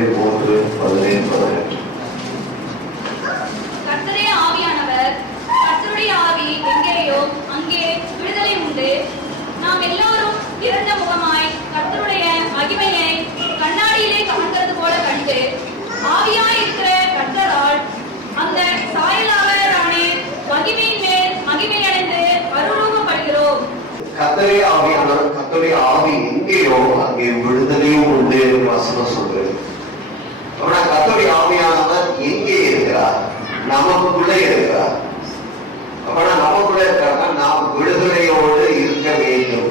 கொரிந்தியர் 3:17-18. கர்த்தரே ஆவியானவர், கர்த்தருடைய ஆவி எங்கேயோ அங்கே விடுதலை உண்டு. நாம் எல்லாரும் இறந்த முகமாய் கர்த்தருடைய மகிமையை கண்ணாடியிலே காண்கிறது போல கண்டு ஆவியாய் இருக்கிற கர்த்தரால் அந்த சாயலாளரானே மகிமையின் மேல் மகிமை அடைந்து மறுரூபப்படுகிறோம். கர்த்தரே ஆவியானவர், கர்த்தருடைய ஆவி எங்கேயோ அங்கே விடுதலையும் உண்டு என்று வசனம் சொல்றது. அப்படின்னா கர்த்தருடைய ஆவியானவர் எங்கே இருக்கிறார்? நமக்குள்ளே இருக்கிறார். அப்படின்னா நமக்குள்ளே இருக்கிறாங்க, நாம் விடுதலையோடு இருக்க வேண்டும்.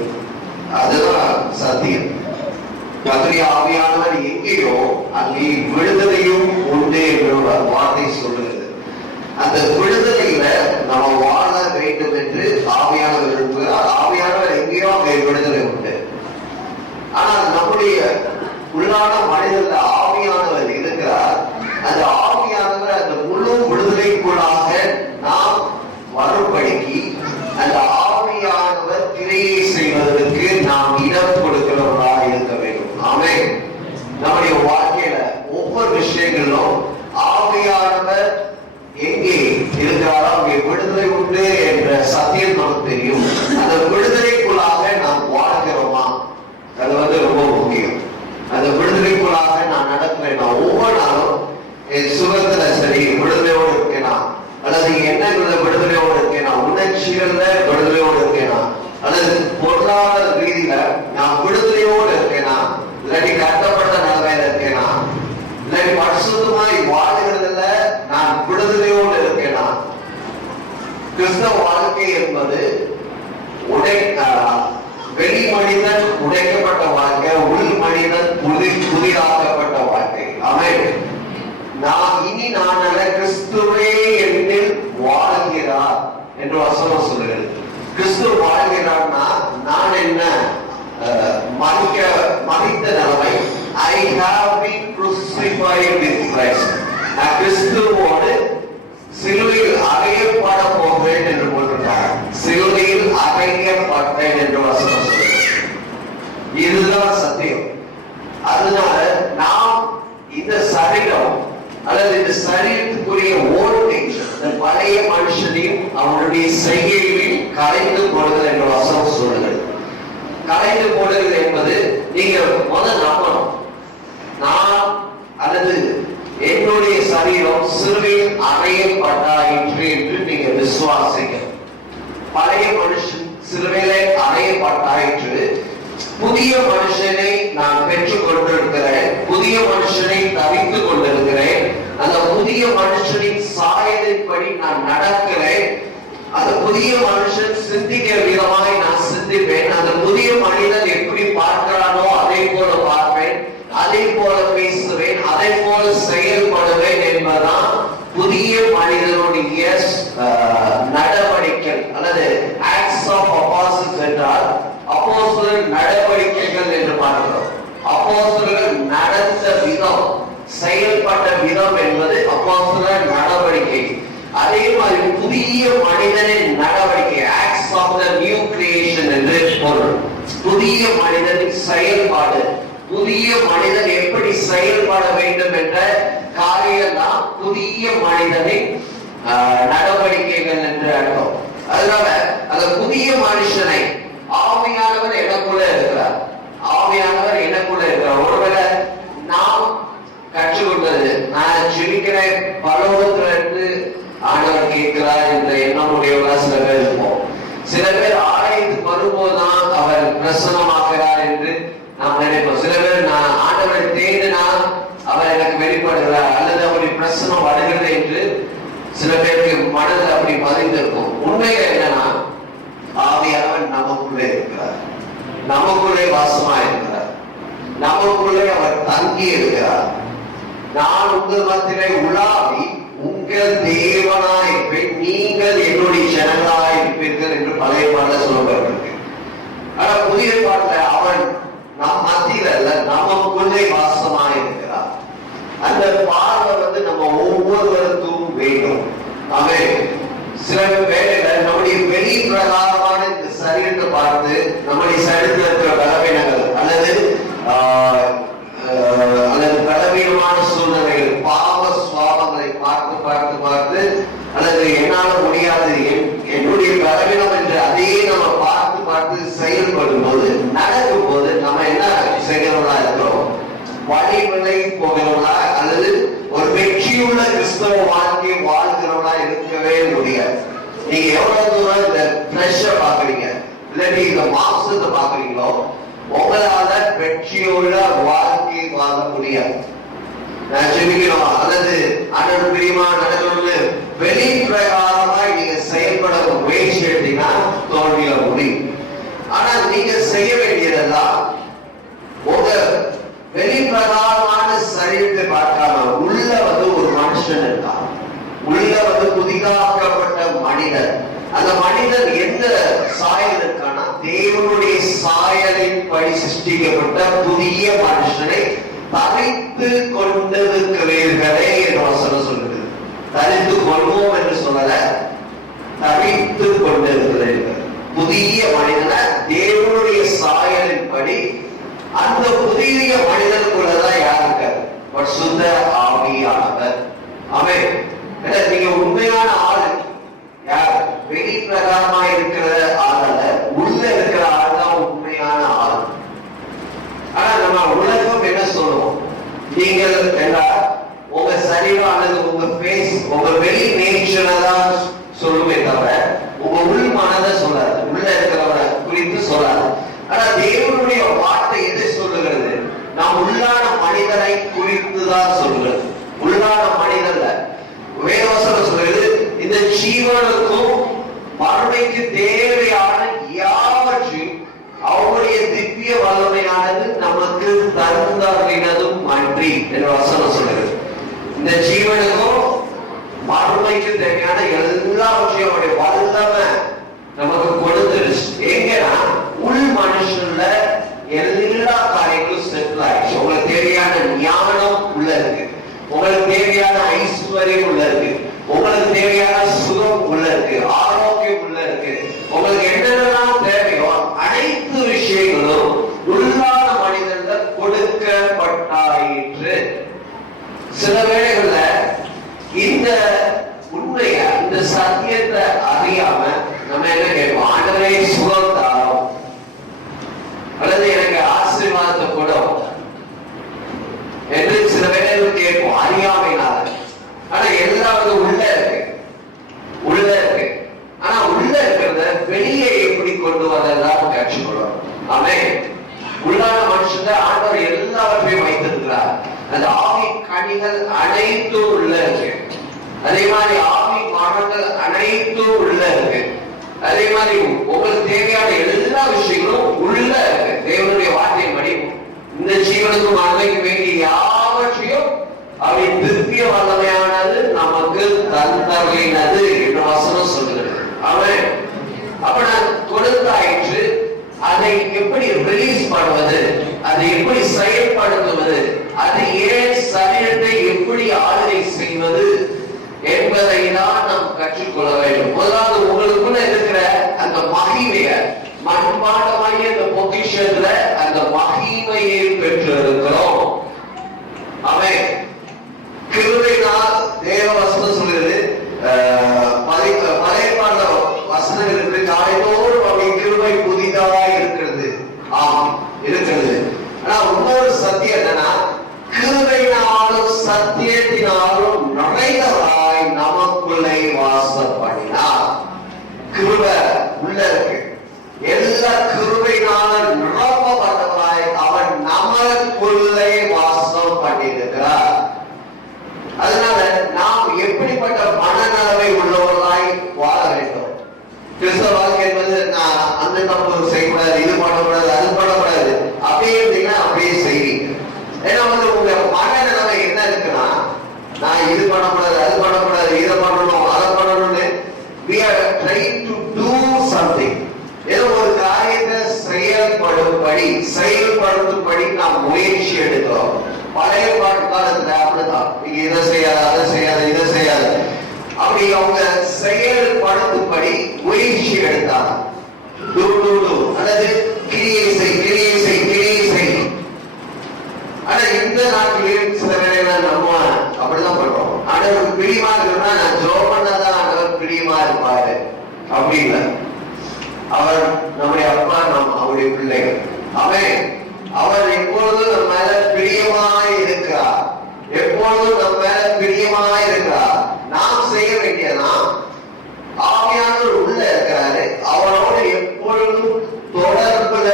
அதுதான் சத்தியம். கர்த்தருடைய ஆவியானவர் எங்கேயோ அங்கே விடுதலையும் உண்டு என்று வார்த்தை சொல்லுகிறது. அந்த விடுதலையில நம்ம வாழ வேண்டும் என்று ஆவியானவர் விரும்புகிறார். ஆவியானவர் எங்கேயோ அங்கே விடுதலை உண்டு. ஆனால் நம்முடைய உள்ளான மனிதர்ல ஆவியானவர் இருக்கிறார். அந்த ஆவியானவர் அந்த முழு விடுதலைக்குள்ளாக நாம் வரும்படிக்கு அந்த ஆவியானவர் கிரியை செய்வதற்கு நாம் இடம் கொடுக்கிறவர்களாக இருக்க வேண்டும். ஆமென். நம்முடைய வாழ்க்கையில ஒவ்வொரு விஷயங்களிலும் ஆவியானவர் எங்கே இருக்கிறாரோ அங்கே விடுதலை உண்டு என்ற சத்தியம் நமக்கு தெரியும். அந்த விடுதலைக்குள்ளாக நாம் வாழ்கிறோமா? அது ரொம்ப முக்கியம். அந்த விடுதலைக்குள்ளாக நான் நடக்கிறேன். ஒவ்வொரு நாளும் என் சுகத்துல சரி விடுதலையோடு இருக்கேனா, அல்லது எண்ணங்கள விடுதலையோடு இருக்கேனா, உணர்ச்சிகள்ல விடுதலையோடு இருக்கேனா, அல்லது பொருளாதார ரீதியில நான் விடுதலையோடு இருக்கேனா, இல்லாட்டி கட்டப்பட்ட நிலைமையில இருக்கேனா, இல்லாட்டி பரிசுத்தமாய் வாழுகிறதுல நான் விடுதலையோடு இருக்கேனா? கிறிஸ்தவ வாழ்க்கை என்பது வெளி மனிதன் உடைக்கப்பட்ட வாழ்க்கை, உள் மனிதன் புதிதாக்கப்பட்ட வாழ்க்கை. ஆமென். நான் அல்ல, கிறிஸ்துவே என்னில் வாழ்கிறார் என்று வசனம் சொல்லுகிறது. கிறிஸ்து வாழ்கிறார்னா நான் என்ன மரித்த நிலைமை. I have been crucified with Christ. நான் கிறிஸ்துவோடு சிலுவையில் அறையப்பட போகிறேன் என்று போட்டிருக்கார். சிலுவையில் அறையப்பட்டேன் என்று வசனம் சொல்லுகிறது. இதுதான் சத்தியம். அதனால நாம் இந்த சரீரம் அல்லது இந்த சரீரத்துக்குரிய வோல்டேஜ் பழைய மனுஷனையும் அவனுடைய செய்கைகளையும் கலைந்து போடுதல் என்ற வசனம் சொல்லுகிறது. கலைந்து போடுதல் என்பது நீங்க முதல் நம்பணும். நான் அல்லது என்னுடைய சரீரம் சிலுவையில் அறையப்பட்டாயிற்று என்று நீங்க விசுவாசிங்க. பழைய மனுஷன் சிலுவையிலே அறையப்பட்டாயிற்று. புதிய மனுஷனை நான் பெற்றுக் கொண்டிருக்கிறேன். புதிய மனுஷனை தவித்துக் கொண்டிருக்கிறேன். அந்த புதிய மனுஷனின் சாயலின்படி நான் நடக்கிறேன். அந்த புதிய மனுஷன் சிந்திக்கிற விதமாய் நான் சிந்திப்பேன். அந்த புதிய மனிதன் எப்படி பார்க்கிறானோ அதை போல பார்ப்பேன், அதை போல பேசுவேன், அதை போல செயல்படுவேன் என்பதுதான் புதிய மனிதனுடைய நடவடிக்கை அல்லது ஆக்ட்ஸ் ஆஃப் அப்போஸ்தலர்ஸ் என்றால் அப்போஸ்தலர் நடவடிக்கைகள் என்று பார்க்கிறோம். அப்போஸ்தலர்கள் நடந்த விதம், செயல்பட்ட விதம் என்பது அப்போஸ்தலர் நடவடிக்கை. அதே மாதிரி புதிய மனிதனின் நடவடிக்கை, acts of the new creation என்று பொருள். புதிய மனிதனின் செயல்பாடு, புதிய மனிதன் எப்படி செயல்பட வேண்டும் என்ற காரியம் தான் புதிய மனிதனின் நடவடிக்கைகள் என்று அர்த்தம். அதனால அந்த புதிய மனுஷனை ஆவியானவர் எனக்குள்ள இருக்கிறார். ஆவியானவர் எனக்குள்ள இருக்கிறார். ஒருவேளை நாம் கற்றுக்கொண்டது நான் ஜெபிக்கிறேன் பரலோகத்திலிருந்து ஆண்டவர் கேட்கிறார் என்ற எண்ணம் உடையவர்களா சில பேர் இருப்போம். சில பேர் ஆலயத்துக்கு வரும்போதுதான் அவர் பிரசன்னமாகிறார் என்று நாம் நினைப்போம். சில பேர் நான் ஆண்டவரை தேடினா அவர் எனக்கு வெளிப்படுகிறார் அல்லது அவருடைய பிரசனம் வருகிறது என்று சில பேருக்கு மனதில் அப்படி பதிந்திருக்கும். உண்மையில என்னன்னா ஆவியானவர் நமக்குள்ளே இருக்கிறார், நமக்குள்ளே வாசமா இருக்கிறார், நமக்குள்ளே அவர் தங்கி இருக்கிறார். நான் உங்கள் மத்தியிலே உலாவி உங்கள் தேவனாய் இருப்பேன், நீங்கள் என்னுடைய ஜனங்களாய் இருப்பீர்கள் என்று பழைய பாடல சொல்லப்பட்டிருக்கு. ஆனா புதிய பாடல அவன் நம் மத்தியில அல்ல, நமக்குள்ளே வாசமா இருக்கிறார். அந்த பார்வை நம்ம ஒவ்வொருவருக்கும் வேண்டும். அவன் சில வேளையில நம்முடைய வெளி பிரகாரமான இந்த சரீரத்தை பார்த்து நம்முடைய சரீரத்தில் இருக்கிற பலவீனங்கள் அல்லது பலவீனமான மாம்சத்தை பாக்குறீங்களோ உங்களால வெற்றியுள்ள வாழ்க்கை வாழ முடியாது. நான் ஜெபிக்கிறோம், அல்லது அண்ணன் பிரியமா நடக்கணும்னு வெளி பிரகாரமாய் நீங்க செயல்பட முயற்சி எடுத்தீங்கன்னா தோல்வியில முடியும். ஆனா நீங்க செய்ய வேண்டியதெல்லாம் உங்க வெளி பிரகாரமான சரீரத்தை பார்க்காம உள்ள ஒரு மனுஷன் இருக்கான், உள்ள புதிதாக்கப்பட்ட மனிதன். அந்த மனிதன் எந்த சாயல் இருக்கானா தேவனுடைய சாயலின் படி சிருஷ்டிக்கப்பட்ட புதிய மனுஷனை தரித்து கொண்டிருக்கிறீர்களே என்று வசனம் சொல்லுது. தரித்து கொள்வோம் என்று சொல்லல, தரித்து கொண்டிருக்கிறீர்கள். புதிய மனிதனை தேவனுடைய சாயலின் படி அந்த புதிய மனிதனுக்குள்ளதான் யார் இருக்காரு? பரிசுத்த ஆவியானவர். ஆமென். நீங்க உண்மையான ஆளு யார்? வெளி பிரகாரமா இருக்கிற ஆளல்ல, உள்ள இருக்கிற ஆள் தான் உண்மையான ஆள். ஆனா நம்ம உலகம் என்ன சொல்லுவோம்? நீங்கள் உங்க சரீரம் அல்லது உங்க பேஸ் உங்க வெளி நேச்சரை தான் சொல்லுமே தவிர உங்க உள் மனதை சொல்லாது, உள்ள இருக்கிறவரை குறித்து சொல்லாது. ஆனா தேவனுடைய வார்த்தை எதை சொல்லுகிறது? நாம் உள்ளான மனிதனை குறித்து தான் சொல்லுகிறது. உள்ளான மனிதன்ல வேதவசனம் சொல்றது, இந்த ஜீவனுக்கும் மறுமைக்கு தேவையான யாவற்றையும் அவருடைய திவ்ய வல்லமையானது நமக்கு தந்தறினதும் அன்றி என்று வசனம் சொல்லுகிறது. இந்த ஜீவனுக்கும் மறுமைக்கு தேவையான எல்லாவற்றையும் அவருடைய வல்லமை நமக்கு கொடுத்துருச்சு. எங்கன்னா உள் மனுஷன்ல எல்லா காரியங்களும் செட்டில் ஆயிடுச்சு. உங்களுக்கு தேவையான ஞானம் உள்ள இருக்கு, உங்களுக்கு தேவையான ஐஸ்வர்யம் உள்ள இருக்கு, உங்களுக்கு தேவையான சுகம் உள்ள இருக்கு, ஆரோக்கியம் உள்ள இருக்கு. உங்களுக்கு என்னென்னலாம் தேவையோ அனைத்து விஷயங்களும் உள்ளான மனிதர்கள் கொடுக்கப்பட்டாயிற்று. சில வேளைகள்ல இந்த உண்மைய இந்த சத்தியத்தை அறியாம நம்ம என்ன கேட்போம்? ஆண்டவரே சுகம் தாரோம், அல்லது எனக்கு ஆசீர்வாதத்தை கொடும் என்று சில வேளைகள் கேட்போம் அறியாமையினால. ஆனா எல்லாவது உள்ள இருக்கு, உள்ள இருக்கு. ஆனா உள்ள இருக்கிறத வெளியே எப்படி கொண்டு வரலாம் கற்றுக்கொள்ளும். ஆமென். உள்ளான மனுஷன் ஆண்டவர் எல்லாவற்றையும் வைத்திருக்கிறார். அந்த ஆவி கனிகள் அனைத்தும் உள்ள இருக்கு. அதே மாதிரி ஆவி மரங்கள் அனைத்தும் உள்ள இருக்கு. அதே மாதிரி உங்களுக்கு தேவையான எல்லா விஷயங்களும் உள்ள இருக்கு. தேவனுடைய வார்த்தையின் படி இந்த ஜீவனுக்கு மனமைக்கு வேண்டிய யாவற்றையும் அவை திவ்ய வல்லமையானது நமக்கு தந்தறினது என்று வசனம் சொல்லுகிறது. அவன் அப்ப நான் கொடுத்தாயிற்று, அதை எப்படி ரிலீஸ் பண்ணுவது, அதை எப்படி செயல்படுத்துவது, அது ஏன் சரீரத்தை எப்படி ஆளுகை செய்வது என்பதை தான் நாம் கற்றுக்கொள்ள வேண்டும். முதலாவது உங்களுக்குள்ள இருக்கிற அந்த மகிமைய மண்பாண்டமாகிய அந்த பொக்கிஷத்துல அந்த மகிமையை பெற்று இருக்கிறோம். அவன் கிருபையினால் தேவ வசனம் சொல்கிறது, பழைய பாண்ட வசனம் இருக்கு, காலைதோறும் அவன் கிருபை புதிதாக இருக்கிறது. ஆம், இருக்கிறது. ஆனா இன்னொரு சத்தியம் என்னன்னா, கிருபையினாலும் சத்தியத்தினாலும் நிறைந்தவராய் நமக்குள்ளே வாசம் பண்ணினார். கிருபை உள்ள இருக்கு, எல்லா கிருபையினால நிரப்பப்பட்டவராய் அவர் நமக்குள்ளே வாசம் பண்ணியிருக்கிறார். அதனால நாம் எப்படிப்பட்ட மனநலவை உள்ளவர்களாய் வாழ வேண்டும்? கிறிஸ்தவ வாழ்க்கை என்பது நான் அந்த தப்பு செய்யக்கூடாது, இது பண்ணக்கூடாது, அது பண்ணக்கூடாது, அப்படியே இருந்தீங்கன்னா அப்படியே செய்வீங்க. ஏன்னா உங்க மனநிலைமை என்ன இருக்குன்னா, நான் இது பண்ணக்கூடாது, அது பண்ணக்கூடாது, இதை பண்ணணும், அதை பண்ணணும்னு we are trying to do something. ஏதோ ஒரு காரியத்தை செயல்படுத்தும்படி நாம் முயற்சி எடுக்கிறோம். பழைய பாட்டு காலத்துல அப்படிதான், நீங்க இதை செய்யாத, அதை செய்யாத, இதை செய்யாத, அப்படி அவங்க செயல்படுத்தும்படி முயற்சி எடுத்தாங்க. அல்லது கிரியை செய், கிரியை செய், கிரியை செய். ஆனா இந்த நாட்களில் சில வேலைகளை நம்ம அப்படிதான் பண்றோம். ஆண்டவர் பிரியமா இருக்குன்னா நான் ஜோம் பண்ணாதான் ஆண்டவர் பிரியமா இருப்பாரு. அப்படி இல்லை. அவர் நம்முடைய அப்பா, நாம் அவருடைய பிள்ளைகள். அவர் எப்பொழுதும் நம்ம மேல பிரியமாய் இருக்கிறார், எப்பொழுதும் நம்ம மேல பிரியமாய் இருக்கிறார். நாம் செய்ய வேண்டியதான், ஆவியானவர் உள்ள இருக்கிறாரு, அவரோடு எப்பொழுதும் தொடர்புல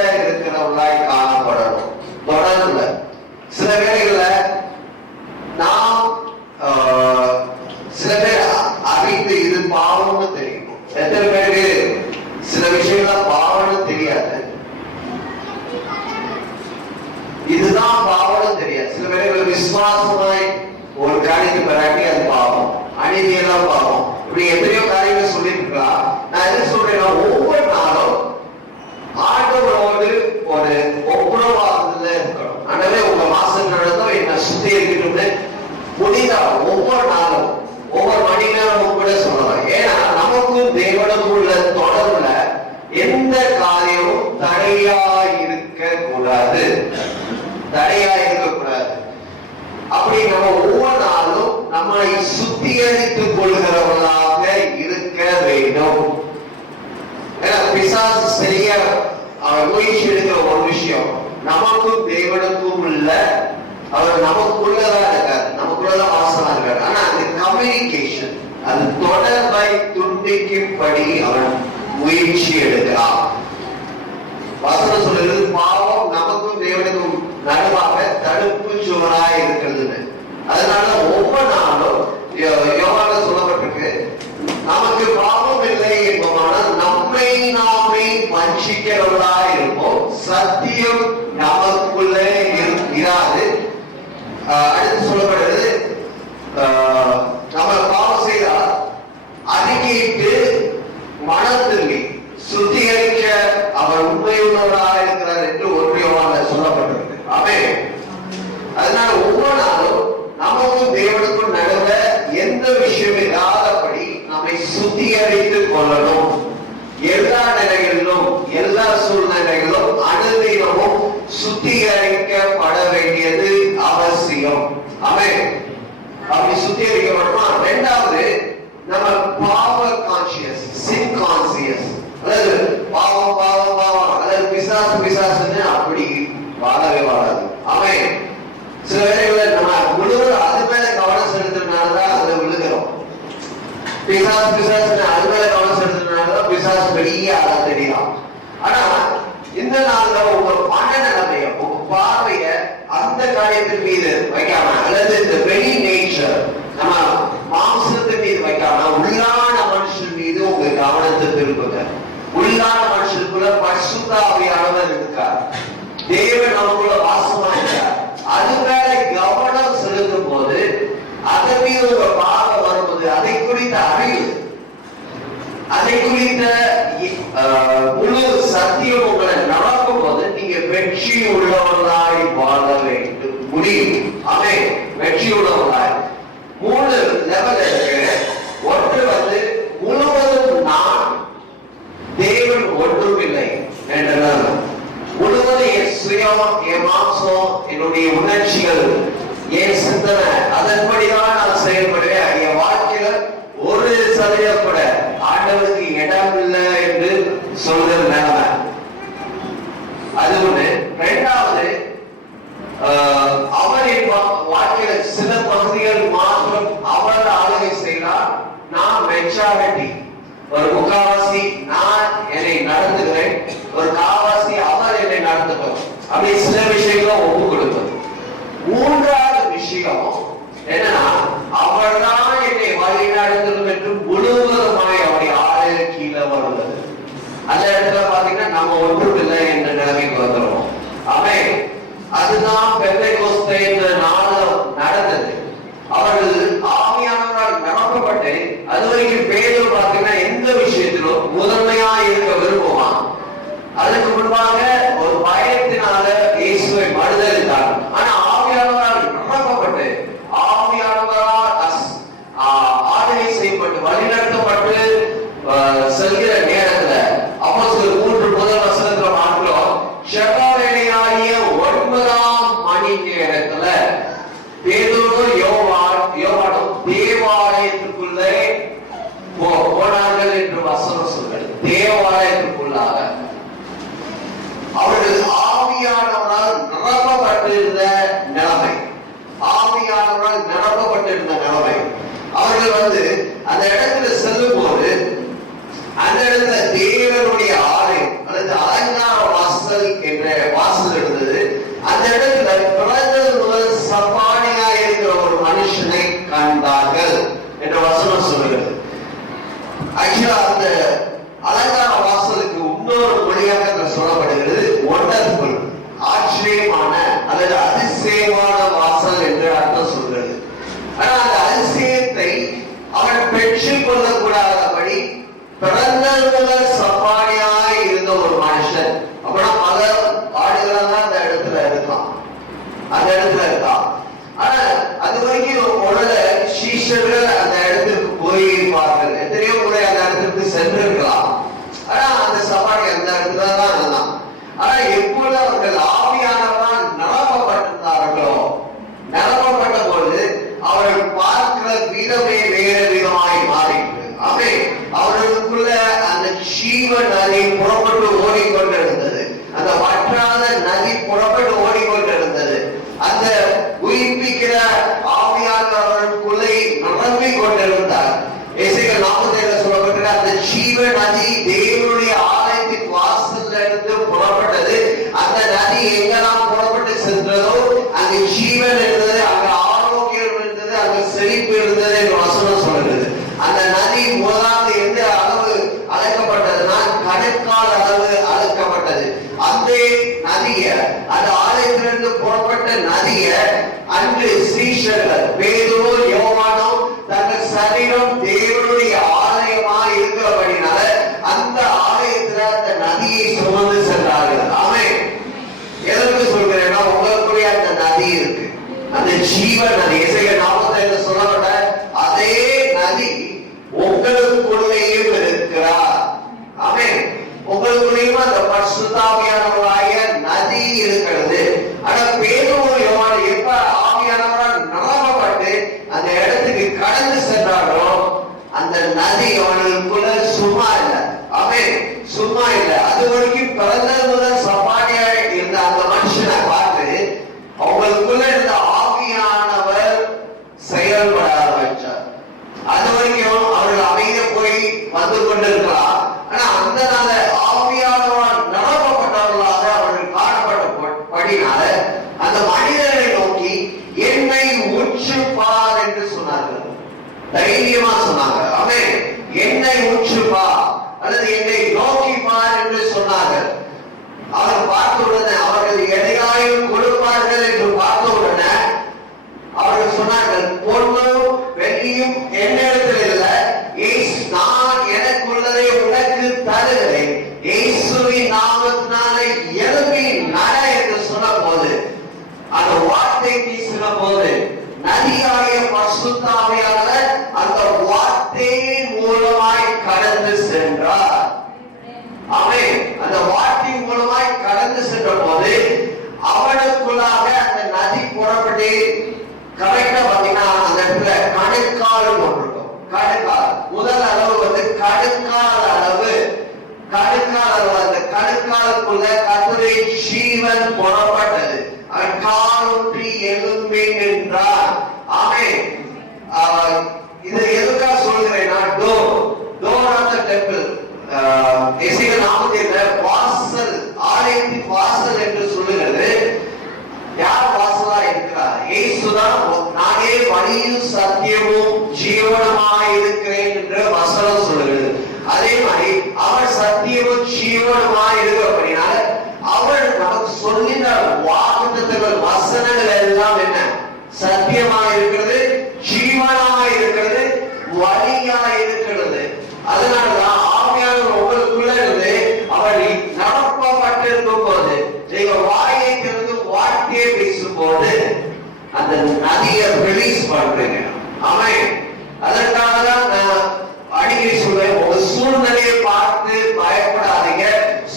இதுதான் பாவம்னு தெரியாது. சில பேருக்கு விசுவாசமாய் ஒரு காரியத்தை பெறாட்டி அது பாவம், அநீதியெல்லாம் பாவம், இப்படி எத்தனையோ காரியங்கள் சொல்லிட்டு இருக்கலாம். நான் என்ன சொல்றேன்னா, ஒவ்வொரு நாளும் ஆண்டவரோடு ஒரு ஒப்புரவாதத்துல இருக்கணும். ஆண்டவரே உங்க மாசம் நடந்தும் என்ன சுத்தி இருக்கட்டும்னு முடிந்தா ஒவ்வொரு நாளும் ஒவ்வொரு மணி நேரமும் கூட சொல்லலாம். ஏன்னா நமக்கும் தேவனுக்கும் உள்ள தொடர்புல எந்த காரியமும் தடையா இருக்க கூடாது, தடையா இருக்கக்கூடாது. அப்படி நம்ம ஒவ்வொரு நாளும் நம்மை சுத்திகரித்துக் கொள்கிறவர்களாக இருக்க வேண்டும். ஏன்னா பிசாசு சரியா அவர் முயற்சி எடுக்கிற ஒரு விஷயம், நமக்கும் தேவனுக்கும் உள்ள அவர் நமக்குள்ளதான் இருக்காரு, நமக்குள்ளதான் வாசமா இருக்காரு. ஆனா அந்த கம்யூனிகேஷன், அது தொடர்பை துண்டிக்கும்படி அவன் முயற்சி எடுக்கிறான். வசனம் சொல்றது பாவம் நமக்கும் தேவனுக்கும் நடுவாக தடுப்பு சுவராய் இருக்கிறது. அதனால ஒவ்வொரு நாளும் யோகால சொல்லப்பட்டிருக்கு, நமக்கு பாவம் இல்லை என்பதால் நம்மை நாமே வஞ்சிக்கிறவர்களாய் இருப்போம், சத்தியம் நமக்குள்ளே இராது. அடுத்து சொல்லப்படுறது, நம்ம பாவம் செய்தால் அறிக்கையிட்டு மனம் திரும்பி சுத்திகரிக்க அவர் உண்மையுள்ளவராக இருக்கிறார் என்று ஒன்றியமாக சொல்லப்பட்டிருக்கு. ஆமென். அதனால ஒவ்வொரு நாளும் நமக்கும் தேவனுக்கும் நடுவ எந்த விஷயம் இல்லாதபடி நம்மை சுத்திகரித்துக் கொள்ளணும். எல்லா நிலைகளிலும் எல்லா சூழ்நிலைகளிலும் அனுதினமும் சுத்திகரிக்கப்பட வேண்டியது அவசியம். ஆமென். அப்படி சுத்திகரிக்கப்படணுமா? இரண்டாவது, நம்ம பாவ கான்சியஸ், சின் கான்சியஸ், அதாவது பாவம் பாவம் பாவம், அதாவது பிசாசு பிசாசுன்னு அப்படி வாழவே வாழாது. ஆமென். சில வேளைகளில் நம்ம முழுவதும் அது மேல கவனம் செலுத்துறதுனாலதான் அதுல விழுகிறோம். பிசாசு பிசாசுன்னு அது மேல கவனம் செலுத்துறதுனாலதான் பிசாசு பெரிய ஆளா தெரியலாம். ஆனா இந்த நாள்ல உங்க மனநிலைமைய, உங்க பார்வைய அந்த காரியத்தின் மீது வைக்காம, அல்லது இந்த வெளி நேச்சர் நம்ம மாம்சத்தின் மீது வைக்காம உள்ளான மனுஷன் மீது உங்க கவனத்தை திருப்புங்க. உள்ளான மனுஷனுக்குள்ள பரிசுத்த ஆவியானவர் இருக்கார், தேவன் நமக்குள்ள வாசமா இருக்கார். அது மேல கவனம் செலுத்தும் போது, அதன் மீது உங்க பார்வை வரும்போது, அதை குறித்த அறிவு, அதை குறித்த முழு சத்தியம் உங்களை நடக்கும் போது நீங்க வெற்றி உள்ளவர்களாய் வாழ வேண்டும் முடியும். அவை வெற்றி உள்ளவர்களாய் 3 லெவல் இருக்கு. ஒன்று வந்து முழுவதும் நான், தேவன் ஒன்றும் இல்லை என்றால் முழுவதும் என் சுயம், என் மாம்சம், என்னுடைய உணர்ச்சிகள், என் சிந்தனை, அதன்படிதான் நான் செயல்படுவேன். என் வாழ்க்கையில 1% கூட ஆண்டவருக்கு இடம் இல்லை என்று சொல்கிற நிலைமை அது ஒண்ணு. இரண்டாவது, அவர் என் வாழ்க்கையில சில பகுதிகள் மாற்றம் அவர் ஆளுகை செய்தார். நான் மெச்சாரிட்டி, ஒரு முக்காவாசி நான் என்னை நடத்துகிறேன், ஒரு காவாசி அவர் என்னை நடத்துகிறோம். அப்படி சில விஷயங்களும் ஒப்பு கொடுப்பது. மூன்றாவது விஷயம் என்னன்னா, அவர் தான் என்னை வழி நடத்தணும் என்று முழுவதுமாய் அவருடைய ஆளுகை கீழே வருவது. அந்த இடத்துல பாத்தீங்கன்னா நம்ம ஒன்றும் இல்லை என்ற நிலைமைக்கு வந்துடும். ஆமென். அதுதான் பெந்தைக்கோஸ்தே என்ற நாளில் நடந்தது. அவர்கள் ஆவியானவரால் நிரப்பப்பட்டு, அது வரைக்கும் பேதுரு பாத்தீங்கன்னா எந்த விஷயத்திலும் முதன்மையா இருக்க விரும்புவான். அதுக்கு முன்பாக ஒரு பயத்தினால இயேசுவை மறுதலித்தார். ஆனா ஆவியானவரால் நிரப்பப்பட்டு, ஆவியானவரால் ஆளுகை செய்யப்பட்டு, வழிநடத்தப்பட்டு செல்கிற நேரத்துல அப்போஸ்தலர் 3 முதல் வசனத்துல பார்க்கிறோம், இடத்துல இருக்கான், அந்த இடத்துல இருக்கான். ஆனா அது வரைக்கும் உடனே சீஷர்கள் அந்த இடத்துக்கு போயிருப்பார்கள், எத்தனையோ முறை அந்த இடத்துக்கு சென்றிருக்கலாம். ஆனா அந்த சமாளி அந்த இடத்துல தான் இருந்தான். ஆனா எப்பொழுது அவர்கள் ஆவியானவரால் நிரப்பப்பட்டிருந்தார்களோ, நிரப்பப்பட்ட பொழுது அவர்கள் பார்க்கிற விதமே வேறு விதமாய் மாறிட்டு, ஆமே, அவர்களுக்குள்ள அந்த ஜீவ நதி புறப்பட்டு ஓடிக்கொண்டிருந்தது, அந்த வற்றாத நதி புறப்பட்டு ஓடிக்கொண்டிருந்தது. அந்த உயிர்ப்பிக்கிற ஆவியானவர்களுக்குள்ளே நிரம்பிக் கொண்டிருந்தார். எசேக்கியேல் 47 சொல்லப்பட்டிருக்கிற அந்த ஜீவ நதி தேவனுடைய ஆலயத்தின் வாசல்ல இருந்து புறப்பட்டது. அந்த நதி எங்கெல்லாம் புறப்பட்டு சென்றதோ அங்கு ஜீவன் இருந்தது, அங்கு ஆரோக்கியம் இருந்தது, அங்கு செழிப்பு இருந்தது என்று வசனம் சொல்கிறது. அந்த நதி முதலாவது எந்த அளவு அளக்கப்பட்டதுன்னா கணுக்கால் அளவு அளக்கப்பட்டது. அந்த நதிய, அந்த ஆலயத்திலிருந்து புறப்பட்ட நதிய அன்று சீஷர்கள் பேதுரு யோவானும் தங்கள் சரீரம் தேவனுடைய ஆலயமா இருக்கிறபடினால அந்த ஆலயத்துல அந்த நதியை சுமந்து சென்றார்கள். ஆமென். எதற்கு சொல்கிறேன்னா, உங்களுக்குரிய அந்த நதி இருக்கு, அந்த ஜீவ நதி. எசேக்கியேல் 47 சொல்லப்பட்ட அதே நதி உங்களுக்குள்ளேயும் இருக்கிறார். ஆமென். உங்களுக்குள்ளேயும் அந்த பரிசுத்த ஆவியானவராகிய நதி இருக்கிறது. ஆனா பேதுரு யோவான் எப்ப ஆவியானவரால் நிரப்பப்பட்டு அந்த இடத்துக்கு கடந்து சென்றாரோ அந்த நதி அவர்களுக்குள்ள சும்மா இல்லை. ஆமென், சும்மா இல்லை. அது வரைக்கும் பிறந்தது முதல் சப்பானியா இருந்த அந்த மனுஷனை பார்த்து அவங்களுக்குள்ள இருந்த ஆவியானவர் செயல்பட ஆரம்பிச்சார். அது வரைக்கும் அவர்கள் அமைதியா போய் வந்து கொண்டிருக்கலாம். ஆனா அந்த நாள ஆவியானவரால் நிரப்பப்பட்டவர்களாக அவர்கள் காணப்பட்டபடினால அந்த மனிதனை நோக்கி என்னை உற்று பார் என்று சொன்னார்கள். தைரியமா சொன்னாங்க. ஆமென். என்னை உற்று பார் அல்லது என்னை நோக்கி பார் என்று சொன்னார்கள். அவர் பார்த்த உடனே அவர்கள் எதையாயும் கொடுப்பார்கள் என்று பார்த்த உடனே அவர்கள் சொன்னார்கள், பொன்னும் வெள்ளியும் என்னிடத்தில் இல்லை, நான் எனக்கு உள்ளதை உனக்கு தருகிறேன், இயேசுவின் நாமத்தினாலே எழும்பி நட என்று சொன்ன போது, அந்த வார்த்தை பேசின போது நதியாகிய பரிசுத்த ஆவியானவர் அந்த வார்த்தையின் மூலமாய் கடந்து சென்றார். ஆமென். அந்த வார்த்தை மூலமாய் கடந்து சென்ற போது அவனுக்குள்ளாக அந்த நதி புறப்பட்டு கரெக்டா பாத்தீங்கன்னா அந்த இடத்துல கணுக்கால் போட்டிருக்கும். கணுக்கால் முதல் அளவு வந்து கணுக்கால் அளவு, கணுக்கால் அளவு. அந்த கணுக்காலுக்குள்ள கர்த்தருடைய ஜீவன் புறப்பட்டது. அவன் காலொன்றி எழும்பி நின்றார். ஆமென். இது எதுக்காக சொல்கிறேன்னா, டோர் ஆஃப் தி டெம்பிள், எசேக்கியேல் 47 வாசல், ஆலயத்தின் வாசல் என்று சொல்லுகிறது. யார் வாசலா இருக்கிறார்? இயேசுதான். நானே வழியும் சத்தியமும் ஜீவனுமாய் இருக்கிறேன் என்று வசனம் சொல்லுகிறது. அதே மாதிரி அவர் சத்தியமும் ஜீவனுமாய் இருக்கிறபடினால அவர் நமக்கு சொல்லின வாக்குத்தத்தங்கள், வசனங்கள் எல்லாம் என்ன? சத்தியமாய் இருக்கிறது, ஜீவனாய் இருக்கிறது, வழியாய் இருக்கிறது. அதனாலதான் ஆவியானவர் உங்களுக்குள்ள இருந்து அவர் நடப்பப்பட்டிருக்கும் போது நீங்க வாயை திறந்து வார்த்தையை பேசும்போது அந்த நதியை ரிலீஸ் பண்றீங்க. ஆமென். அதற்காக தான் நான் அடிக்கடி சொல்றேன், உங்க சூழ்நிலையை பார்த்து பயப்படாதீங்க.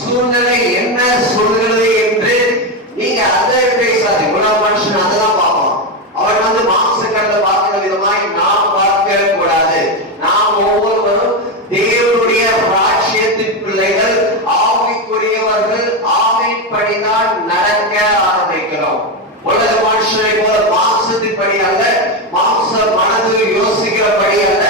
சூழ்நிலை என்ன சொல்கிறது என்று நீங்க அதை பேசாதீங்க. உலக மனுஷன் அதெல்லாம் பார்ப்போம். அவர் வந்து மாம்சக்கடலை பார்க்கிற விதமாய் நாம் பார்க்க கூடாது. நாம் ஒவ்வொருவரும் தேவனுடைய ராஜ்யத்தின் பிள்ளைகள், ஆவிக்குரியவர்கள். ஆவின்படிதான் நடக்க ஆரம்பிக்கிறோம். உலக மனுஷனை போல மாம்சத்தின்படி அல்ல, மாம்ச மனது யோசிக்கிறபடி அல்ல,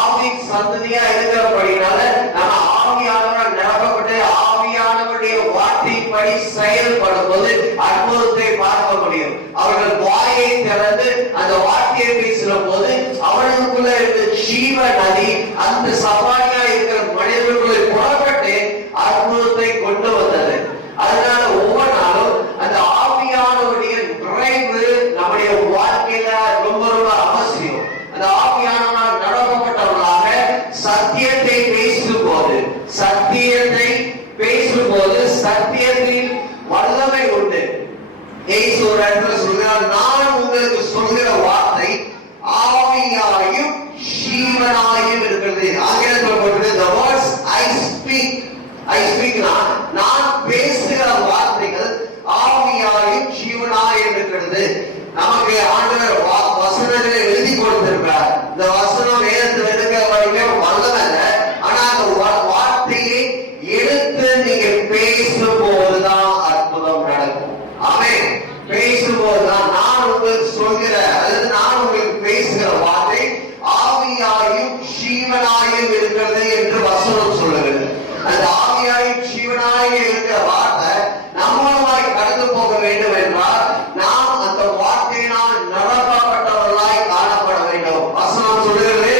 ஆவின் சந்ததியா இருக்கிறபடினால நம்ம ஆவியானவரால் நிரப்பப்பட்டு ஆவியானவருடைய வார்த்தையின்படி செயல்படும் போது அற்புதத்தை பார்க்க முடியும். அவர்கள் வாயை திறந்து அந்த வார்த்தையை பேசுற போது அவர்களுக்குள்ள இருந்த ஜீவ நதி அந்த சவாலியா இருக்கிற மனிதர்களுக்குள்ளே புறப்பட்டு அற்புதத்தை கொண்டு வந்தது. அதனால ஒவ்வொரு நாளும் அந்த ஆவியானவருடைய நிறைவு நம்முடைய வாழ்க்கையில ரொம்ப ரொம்ப அவசியம். அந்த ஆவியானவரால் நடக்கப்பட்டவர்களாக சத்தியத்தை பேசும்போது, சத்தியத்தை பேசும்போது சத்தியத்தில் வல்லமை உண்டு. ஒரு இடத்துல சொல்கிறார், நான் உங்களுக்கு சொல்கிற வார்த்தை ஆவியாயும் ஜீவனாயும் இருக்கிறது. ஆங்கிலத்தில் போட்டு the words I speak நான் பேசுகிற வார்த்தைகள் ஆவியாயும் ஜீவனாயும் இருக்கிறது. நமக்கு ஆண்டவர் வசனங்களை எழுதி கொடுத்திருக்கிறார். இந்த வசனம் வேதத்தில் இருக்கிற வரைக்கும் வல்லதல்ல, ஆனா அந்த வார்த்தையை எடுத்து நீங்க பேசும்போதுதான் அற்புதம் நடக்கும். ஆமென். பேசும்போதுதான் நான் உங்களுக்கு சொல்கிற அல்லது நான் உங்களுக்கு பேசுகிற வார்த்தை ஆவியாயும் ஜீவனாயும் இருக்கிறது என்று வசனம் சொல்லுகிறது. அந்த ஆவியாயும் ஜீவனாயும் இருக்கிற வார்த்தை நம்மளுமாய் கடந்து போக வேண்டும் என்றால் நாம் அந்த வார்த்தையினால் நிரப்பப்பட்டவர்களாய் காணப்பட வேண்டும். வசனம் சொல்லுகிறது,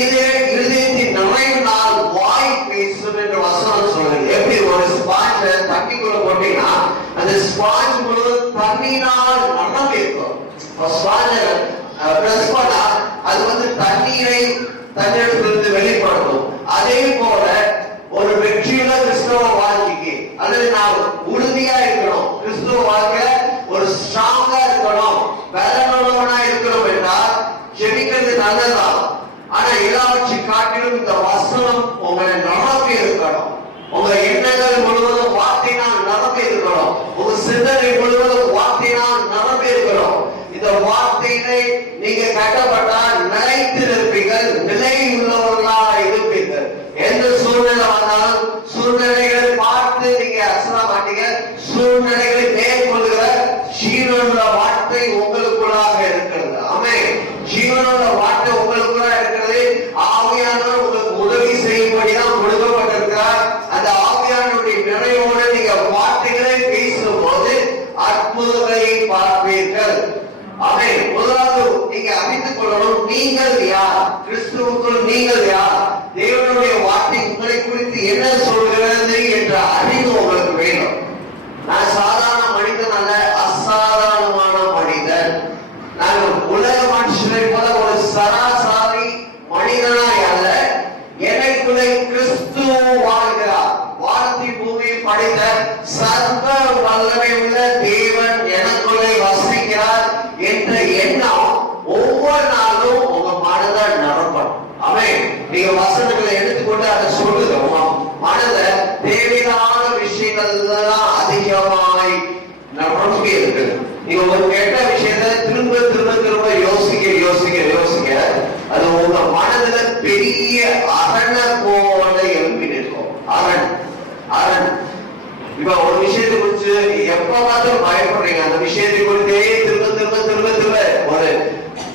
இதே இருதயத்தின் நிறைவினால் வாய் பேசும் என்று வசனம் சொல்லுகிறது. எப்படி ஒரு ஸ்பாஞ்ச தண்ணிக்குள்ள போட்டீங்கன்னா அந்த ஸ்பாஞ்ச் முழுவதும் தண்ணீரால் நிரம்பி இருக்கும். ஸ்பாஞ்ச பிரஸ் பண்ணா அது தன்னிடத்திலிருந்து வெளிப்படுத்தும். அதே போல ஒரு வெற்றியுள்ள கிறிஸ்தவ வாழ்க்கைக்கு அல்லது நாம் உறுதியா இருக்கணும், கிறிஸ்துவ வாழ்க்கை ஒரு ஸ்ட்ராங்கா இருக்கணும், பலனுள்ளவனா இருக்கணும் என்றால் ஜெபிக்கிறது நல்லதான். ஆனா எல்லாவற்றையும் காட்டிலும் இந்த வசனம் உங்களை நிரம்பி இருக்கணும். உங்க எண்ணங்கள் முழுவதும் வார்த்தையினால் நிரம்பி இருக்கணும். உங்க சிந்தனை முழுவதும் வார்த்தையினால் நிரம்பி இருக்கணும். இந்த வார்த்தையினை நீங்க கட்டப்பட்டால் நிலைத்து இருப்பீர்கள், நிலை உள்ளவர்களா இருப்பீர்கள். எந்த சூழ்நிலை வந்தாலும் சூழ்நிலைகளை பார்த்து நீங்க அசர மாட்டீங்க. சூழ்நிலைகளை மேற்கொள்கிற ஜீவனுள்ள வார்த்தை உங்களுக்குள்ளாக இருக்கிறது. ஆமென். ஜீவனுள்ள வார்த்தை உங்களுக்குள்ள இருக்கிறது. ஆவியானவர் உங்களுக்கு உதவி செய்யும்படிதான் கொடுக்கப்பட்டிருக்கிறார். அந்த ஆவியானவருடைய நிறைவோடு நீங்க வார்த்தைகளை பேசும்போது அற்புதங்களை பார்ப்பீர்கள். ஆமென். முதலாவது நீங்க அறிந்து கொள்ளணும், நீங்கள் யார், கிறிஸ்துவுக்குள் நீங்கள் யார், தேவனுடைய வார்த்தை உங்களை குறித்து என்ன சொல்கிறது என்ற அறிவு உங்களுக்கு வேணும். நான் சாதாரண மனிதன் அல்ல, அசாதாரணமான மனிதன். நான் உலக மனுஷனை போல ஒரு சராசரி மனிதனாய் அல்ல, எனக்குள்ளே கிறிஸ்து வாழ்கிறார். வானத்தை பூமியை படைத்த சர்வ வல்லமை உள்ள தேவன் எனக்குள்ளே வசிக்கிறார் என்ற எண்ணம் ஒவ்வொரு நாளும் உங்க மனதை நிரப்பணும். ஆமென். நீங்க வசனங்களை எடுத்துக்கொண்டு அதை சொல்லுங்க. மனத தேவையான விஷயங்கள் எல்லாம் அதிகமாய் நிரம்பி இருக்கு. நீங்க ஒரு கெட்ட விஷயத்தை திரும்ப திரும்ப திரும்ப யோசிக்க அது உங்க மனதுல பெரிய அரண போல எழுப்பி நிற்கும். அரண் இப்ப ஒரு விஷயத்தை குறித்து எப்ப பார்த்தாலும் பயப்படுறீங்க. அந்த விஷயத்தை குறித்தே திரும்ப ஒரு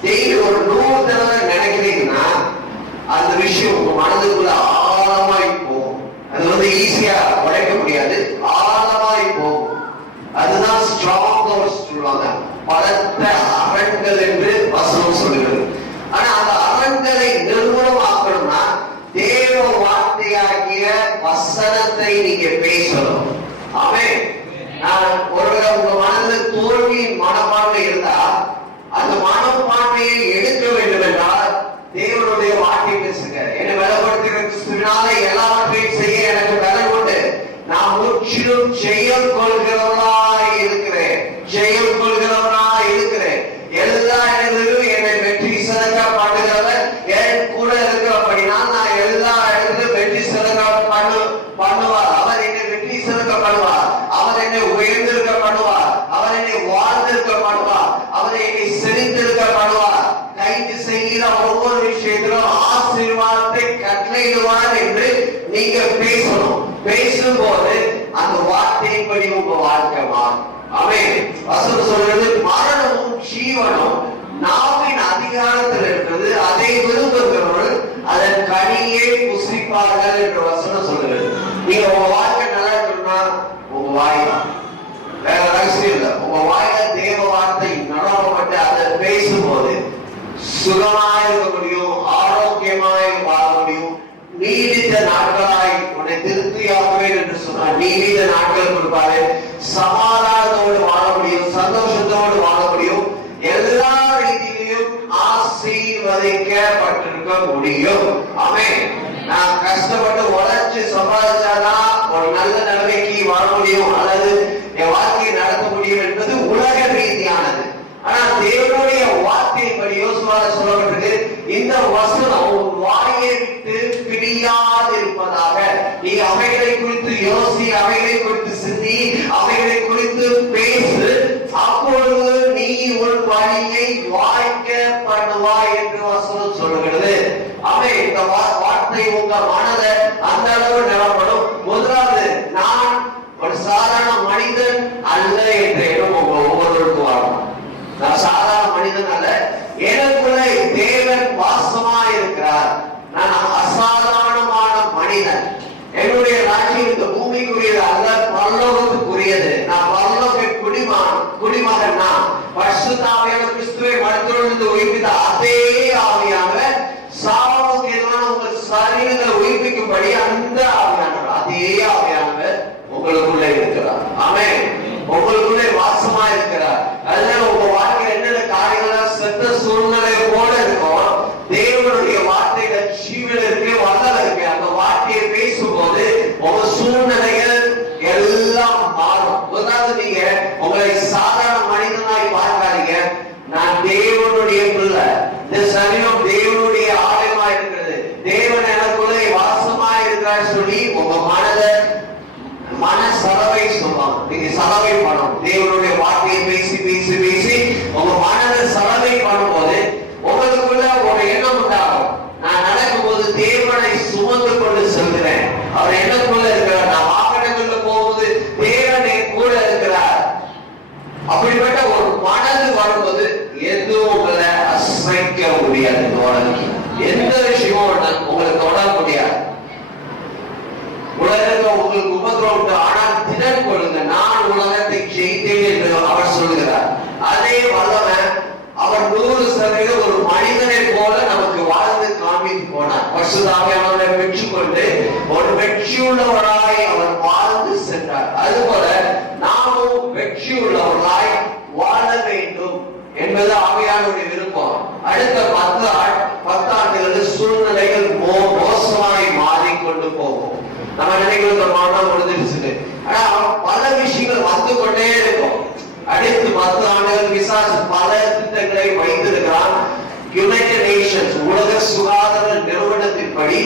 டெய்லி ஒரு 100 தடவை நினைக்கிறீங்கன்னா அந்த விஷயம் உங்க மனதுக்குள்ள ஆழமாய் போகும். அது ஈஸியா உடைக்க முடியாது, ஆழமாய் போகும். அதுதான் ஸ்ட்ராங் ஹவுஸ் சொல்லுவாங்க, பலத்த அரண்கள் என்று வசனம் சொல்லுகிறது. ஆனா அந்த அரண்களை நிர்மூலமாக்கணும்னா தேவ வார்த்தையாகிய வசனத்தை நீங்க பேசணும். ஆமென். நான் ஒருவேளை உங்க மனதில் தோல்வியின் மனப்பான்மை இருந்தா அந்த மனப்பான்மையை எடுக்க வேண்டும் என்றால் தேவனுடைய வார்த்தை பேசுங்க. என்னை பலப்படுத்துகிற கிறிஸ்துவினால எல்லாவற்றையும் செய்ய எனக்கு பலன் உண்டு. நான் முற்றிலும் ஜெயம் கொள்கிறவனாய் இருக்கிறேன். எல்லா இடங்களிலும் என்னை வெற்றி சிறக்க பண்ணுகிறவர் என் கூட இருக்கிறபடினா நான் எல்லா இடத்திலும் வெற்றி சிறக்க பண்ணுவார். அவர் என்னை வெற்றி சிறக்க பண்ணுவார். அவர் என்னை உயர்ந்திருக்க பண்ணுவார். அவர் என்னை வாழ்ந்திருக்க பண்ணுவார். அவர் என்னை செழித்திருக்க பண்ணுவார். கைது செய்கிற ஒவ்வொரு விஷயத்திலும் ஆசீர்வாதத்தை கட்டளையிடுவார் என்று நீங்க பேசணும். பேசும்போது அந்த வார்த்தையின்படி உங்க வாழ்க்கை மாறும். ஆமென். வசனம் சொல்றது, மரணமும் ஜீவனும் நாவின் அதிகாரத்தில் இருக்கிறது, அதை விரும்புகிறவர்கள் அதன் கனியை புசிப்பார்கள் என்று வசனம் சொல்கிறது. நீங்க உங்க வாழ்க்கை நல்லா இருக்கணும்னா உங்க வாய் வேற ரகசியம் இல்லை. உங்க வாயில தேவ வார்த்தை நடப்பட்டு அதை பேசும்போது சுகமாய் இருக்க முடியும், ஆரோக்கியமாய் வாழ முடியும். நீடித்த நாட்களாய் உன்னை திருப்தியாக்குவேன் என்று சொன்னார். நீடித்த நாட்கள் கொடுப்பாரு. சமாதானத்தோடு வாழ முடியும், சந்தோஷத்தோடு வாழ முடியும், எல்லா ரீதியிலும் ஆசீர்வதிக்கப்பட்டிருக்க முடியும். ஆமென். நான் கஷ்டப்பட்டு உழைச்சு சம்பாதிச்சாதான் ஒரு நல்ல நிலைமைக்கு வாழ முடியும் அல்லது என் வாழ்க்கையை நடத்த முடியும் என்பது உலக ரீதி. நான் சாதாரண மனிதன் அல்ல, எனக்குள்ளே தேவன் வாசமா இருக்கிறார். நான் அசாதாரணமான மனிதன். என்னுடைய ராஜ்யம் இந்த பூமிக்குரியது அல்ல, பரலோகத்துக்குரியது. நான் பரலோக குடிமகன். நான் பரிசுத்த ஆவியான கிறிஸ்துவை மரித்தோரிலிருந்து உயிர்ப்பித்த அதே ஆவியானவர் சாவுக்கு எதிரான உங்கள் சரீரங்களை உயிர்ப்பிக்கும்படி அந்த ஆவியானவர், அதே ஆவியானவர் உங்களுக்குள்ளே இருக்கிறார். ஆமென். உங்களுக்குள்ளே வாசமா இருக்கிறார். அதனால உங்க வாழ்க்கையில் என்னென்ன காரியங்கள் செத்த சூழ்நிலை போல இருக்கும், தேவனுடைய வார்த்தைகள் ஜீவன் இருக்கு, வல்லமை இருக்கு. அந்த வார்த்தையை பேசும்போது உங்க சூழ்நிலைகள் எல்லாம் மாறும். அதாவது நீங்க உங்களை சாதாரண மனிதனாய் பார்க்காதீங்க. நான் தேவனுடைய பிள்ளை, இந்த சரீரம் தேவனுடைய ஆலயமா இருக்கிறது, தேவன் எனக்குள்ளே வாசமா இருக்கிறார் சொல்லி உங்க மன சலவை சொல்லுவாங்க. நீங்க சலவை பண்ணணும். தேவனுடைய வார்த்தையை பேசி பேசி பேசி உங்க மனதை சலவை பண்ணும்போது உங்களுக்குள்ள ஒரு எண்ணம் உண்டாகும். நான் நடக்கும்போது தேவனை சுமந்து கொண்டு செல்கிறேன், அவர் எனக்குள்ள இருக்கிறார். நான் வாகனங்கள்ல போகும்போது தேவனை கூட இருக்கிறார். அப்படிப்பட்ட ஒரு மனது வரும்போது எதுவும் உங்களை அசைக்க முடியாது. எந்த விஷயமும் உங்களை தொட முடியாது. உலகத்தில் உங்களுக்கு உபதிரவம் உண்டு, ஆனால் திடன் கொள்ளுங்க, நான் உலகத்தை ஜெயித்தேன் என்று அவர் சொல்கிறார். அதே வல்லவன் அவர் 100% ஒரு மனிதனை போல நமக்கு வாழ்ந்து காண்பித்து போனார். பரிசுத்த ஆவியானவரை பெற்றுக்கொண்டு ஒரு வெற்றியுள்ளவராய் அவர் வாழ்ந்து சென்றார். அதுபோல நாமும் வெற்றியுள்ளவர்களாய் வாழ வேண்டும் என்பது ஆவியானவருடைய விருப்பம். அடுத்த 10 ஆண்டுகளில் சூழ்நிலைகள் மோசமாய் மாறிக்கொண்டு போகும். நம்ம நினைக்கிறது மாற்றம் முடிஞ்சிருச்சு, ஆனா பல விஷயங்கள் வந்து கொண்டே இருக்கும். அடுத்து 10 ஆண்டுகள் விசாரிச்சு பல திட்டங்களை வைத்திருக்கிறான். யுனைடெட் நேஷன்ஸ் உலக சுகாதார நிறுவனத்தின்படி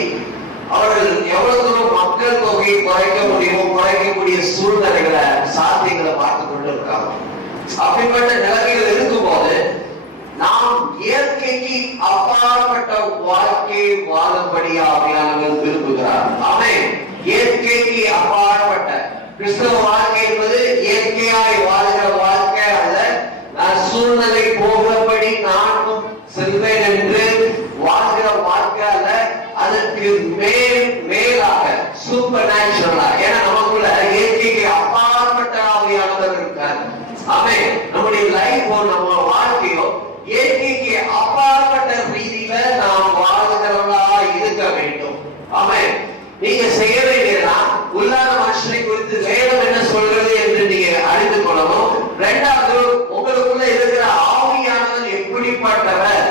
அவர்கள் எவ்வளவு தூரம் மக்கள் தொகையை குறைக்க முடியுமோ குறைக்கக்கூடிய சூழ்நிலைகளை சாத்தியங்களை பார்த்து கொண்டு இருக்காங்க. அப்படிப்பட்ட நிலைமைகள் இருக்கும்போது நாம் இயற்கைக்கு அப்பாற்பட்ட வாழ்க்கையை வாழும்படி ஆவியானவர் விரும்புகிறார். ஆமென். இயற்கைக்கு அப்பாற்பட்ட கிறிஸ்தவ வாழ்க்கை என்பது இயற்கையாய் வாழ்கிற வாழ்க்கை அல்ல. நான் சூழ்நிலை போகிறபடி நானும் செல்வேன் என்று வாழ்கிற வாழ்க்கை அல்ல. அதற்கு மேலாக சூப்பர் நேச்சுரலா, ஏன்னா நமக்குள்ள இயற்கைக்கு அப்பாற்பட்ட ஆவியானவர் இருக்கார். ஆமென். நம்முடைய லைஃபோ நம்ம வாழ்க்கையோ இயற்கைக்கு அப்பாற்பட்ட ரீதியில நாம் வாழ்கிறவர்களா இருக்க வேண்டும். ஆமென். நீங்க செய்ய வேண்டியதுனா உள்ளான மனுஷனை குறித்து வேதம் என்ன சொல்கிறது என்று நீங்க அறிந்து கொள்ளணும். இரண்டாவது, உங்களுக்குள்ள இருக்கிற ஆவியானவர் எப்படிப்பட்டவர்,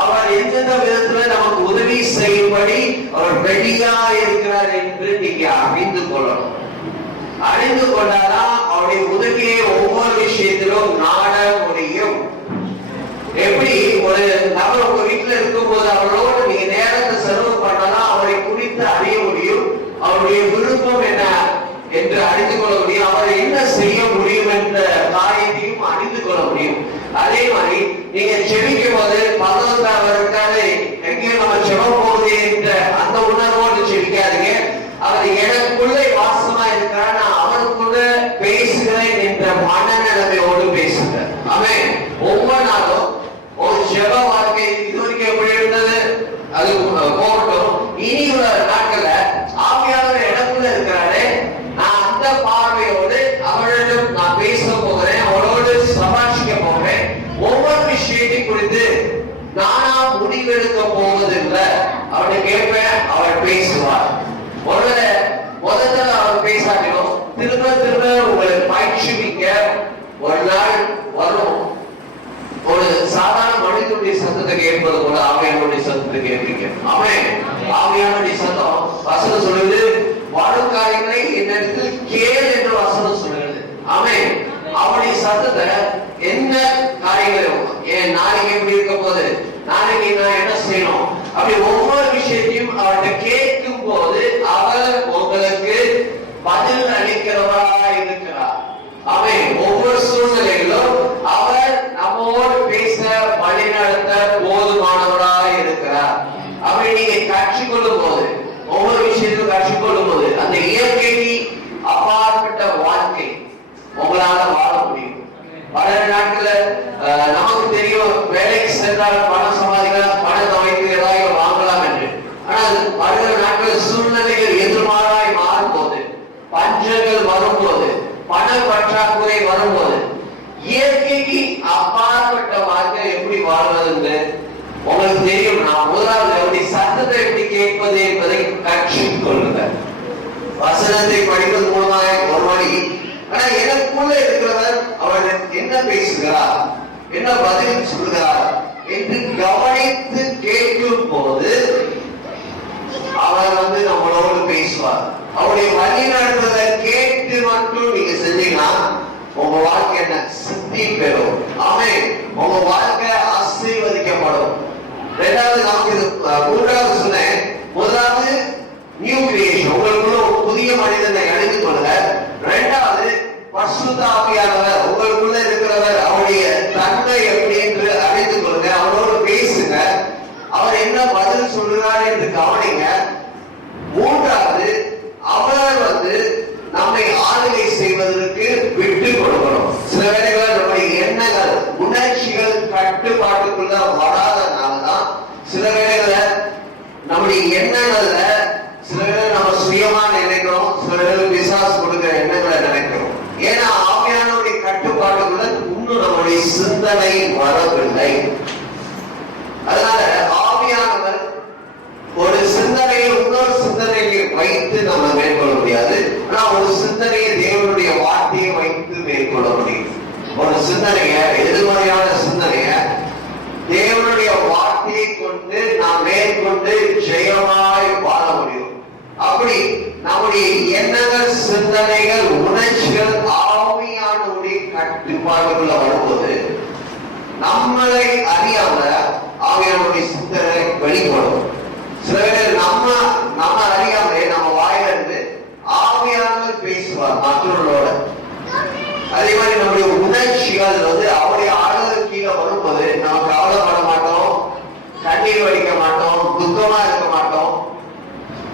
அவர் எந்தெந்த விதத்துல நமக்கு உதவி செய்யும்படி அவர் ரெடியா இருக்கிறார் என்று நீங்க அறிந்து கொள்ளணும். அறிந்து கொண்டாதான் அவருடைய உதவியை ஒவ்வொரு விஷயத்திலும் நாட முடியும். எப்படி ஒரு நபர் உங்க வீட்டுல இருக்கும் போது அவரோடு நீங்க நேரத்தை செலவு பண்ணலாம், அவரை குறித்து அறிய முடியும், அவருடைய விருப்பம் என்ன என்று அறிந்து கொள்ள முடியும், அவர் என்ன செய்ய முடியும் என்ற காரியத்தையும் அறிந்து கொள்ள முடியும். அதே மாதிரி நீங்க செபிக்கும் போது பகவத் அவர் இருக்காரு, எங்கேயும் நம்ம செபம் போகுது என்ற அந்த உணர்வோடு செபிக்காதீங்க. அவர் எனக்குள்ளே வாசமா இருக்கிறார், நான் அவருக்குள்ள பேசுகிறேன் என்ற மனநிலைமையோடு பேசுங்க. ஆமென். ஒவ்வொரு நாளும் ஒரு ஜெப வாழ்க்கை இதுவரைக்கும் எப்படி இருந்தது அது போகட்டும். இனி உள்ள நாட்கள்ல ஆவியானவர் எனக்குள்ள இருக்கிறாரு, நான் அந்த பார்வையோடு அவரிடம் நான் பேச போகிறேன், அவரோடு சமாளிக்க போகிறேன். ஒவ்வொரு விஷயத்தை குறித்து நானா முடிவெடுக்க போவதில்லை. அவரை கேட்பேன், அவர் பேசுவார். முதல்ல அவர் பேசாட்டிலும் திரும்ப திரும்ப உங்களை பயிற்சிக்க ஒரு நாள் வரும். ஒரு சாதாரண மனிதனுடைய சத்தத்தை கேட்பது போல ஆவியானுடைய சத்தத்தை கேட்பீங்க. ஆமென். ஆவியானுடைய சத்தம் வசனம் சொல்லுது, வரும் காரியங்களை என்னிடத்தில் கேள் என்று வசனம் சொல்லுகிறது. ஆமென். அவருடைய சத்தத்தை என்ன காரியங்களும் ஏன் நாளைக்கு எப்படி இருக்க போது, நாளைக்கு நான் என்ன செய்யணும், அப்படி ஒவ்வொரு விஷயத்தையும் அவர்கிட்ட கேட்கும் போது அவர் உங்களுக்கு பதில் அளிக்கிறவரா இருக்கிறார். ஆமென். ஒவ்வொரு சூழ்நிலையிலும் அவர் நம்மோடு பேச வழிநடத்த போதுமானவராக இருக்கிறார். அப்படி நீங்க கற்றுக்கொள்ளும் போது, ஒவ்வொரு விஷயத்தையும் கற்றுக்கொள்ளும் போது அந்த இயற்கைக்கு அப்பாற்பட்ட வாழ்க்கை உங்களால வாழ முடியும். பல நாட்கள்ல நமக்கு தெரியும் வேலைக்கு சென்றால் பணம் சம்பாதிக்கலாம், பணத்தை வைத்து ஏதாவது வாங்கலாம் என்று. ஆனால் வருகிற நாட்கள் சூழ்நிலைகள் எதிர்மாறாய் மாறும்போது, பஞ்சங்கள் வரும்போது, பண பற்றாக்குறை வரும்போது, இயற்கைக்கு அப்பாற்பட்ட வாழ்க்கை எப்படி வாழ்வதுன்னு உங்களுக்கு தெரியும். நான் முதலாவது எப்படி சத்தத்தை எப்படி கேட்பது என்பதை கற்றுக்கொள்ளுங்கள். வசனத்தை படிப்பது மூலமாக ஒரு வழி. ஆனா எனக்குள்ள இருக்கிறவர் அவர் என்ன பேசுகிறார், என்ன பதில் சொல்கிறார் என்று கவனித்து கேட்கும் போது அவர் நம்மளோடு பேசுவார். அவருடைய வழி நடத்துவதை கேட்டு மட்டும் நீங்க செஞ்சீங்கன்னா உங்க வாழ்க்கை என்ன சித்தி பெறும். ஆமென். உங்க வாழ்க்கை ஆசீர்வதிக்கப்படும். இரண்டாவது நமக்கு மூன்றாவது சொன்னேன். முதலாவது நியூ கிரியேஷன், உங்களுக்குள்ள ஒரு புதிய மனிதனை அணிந்து கொள்ளுங்க. இரண்டாவது பரிசுத்த ஆவியானவர் உங்களுக்குள்ள இருக்கிறவர், அவருடைய தன்மை எப்படி என்று அறிந்து கொள்ளுங்க. அவரோடு பேசுங்க. அவர் என்ன பதில் சொல்லுகிறார் என்று கவனிங்க. மூன்றாவது அவர் நம்மை ஆளுகை செய்வதற்கு விட்டு கொடுக்கணும். சில வேளைகளில் நம்முடைய எண்ணங்கள் உணர்ச்சிகள் கட்டுப்பாட்டுக்குள்ள வராதனால்தான் சில வேளைகளில் நம்முடைய எண்ணங்கள்ல சில வேளை நம்ம சுயமா நினைக்கிறோம், சில வேளை பிசாசு கொடுக்கிற எண்ணங்களை நினைக்கிறோம். ஏன்னா ஆவியானவருடைய கட்டுப்பாட்டுக்குள்ள இன்னும் நம்முடைய சிந்தனை வரவில்லை. அதனால ஆவியானவர் ஒரு சிந்தனையை இன்னொரு சிந்தனையை வைத்து நம்ம மேற்கொள்ள முடியாது. ஆனா ஒரு சிந்தனையை தேவனுடைய வார்த்தையை வைத்து மேற்கொள்ள முடியும். ஒரு சிந்தனைய எதிர்மறையான சிந்தனைய தேவனுடைய வார்த்தையை கொண்டு நாம் மேற்கொண்டு ஜெயமாய் வாழ முடியும். அப்படி நம்முடைய எண்ணங்கள், சிந்தனைகள், உணர்ச்சிகள் ஆவியானவருடைய கட்டுப்பாடுக்குள்ள வரும்போது நம்மளை அறியாம ஆவியானவருடைய சிந்தனை வெளிப்படும். சில பேர் நம்ம அறியாமலே நம்ம வாயிலிருந்து ஆவியானவர் பேசுவார் மற்றவர்களோட. அதே மாதிரி நம்முடைய உணர்ச்சிகள் அவருடைய ஆளுநர் கீழே வரும்போது நம்ம கவலைப்பட மாட்டோம், கண்ணீர் வடிக்க மாட்டோம், துக்கமா இருக்க மாட்டோம்.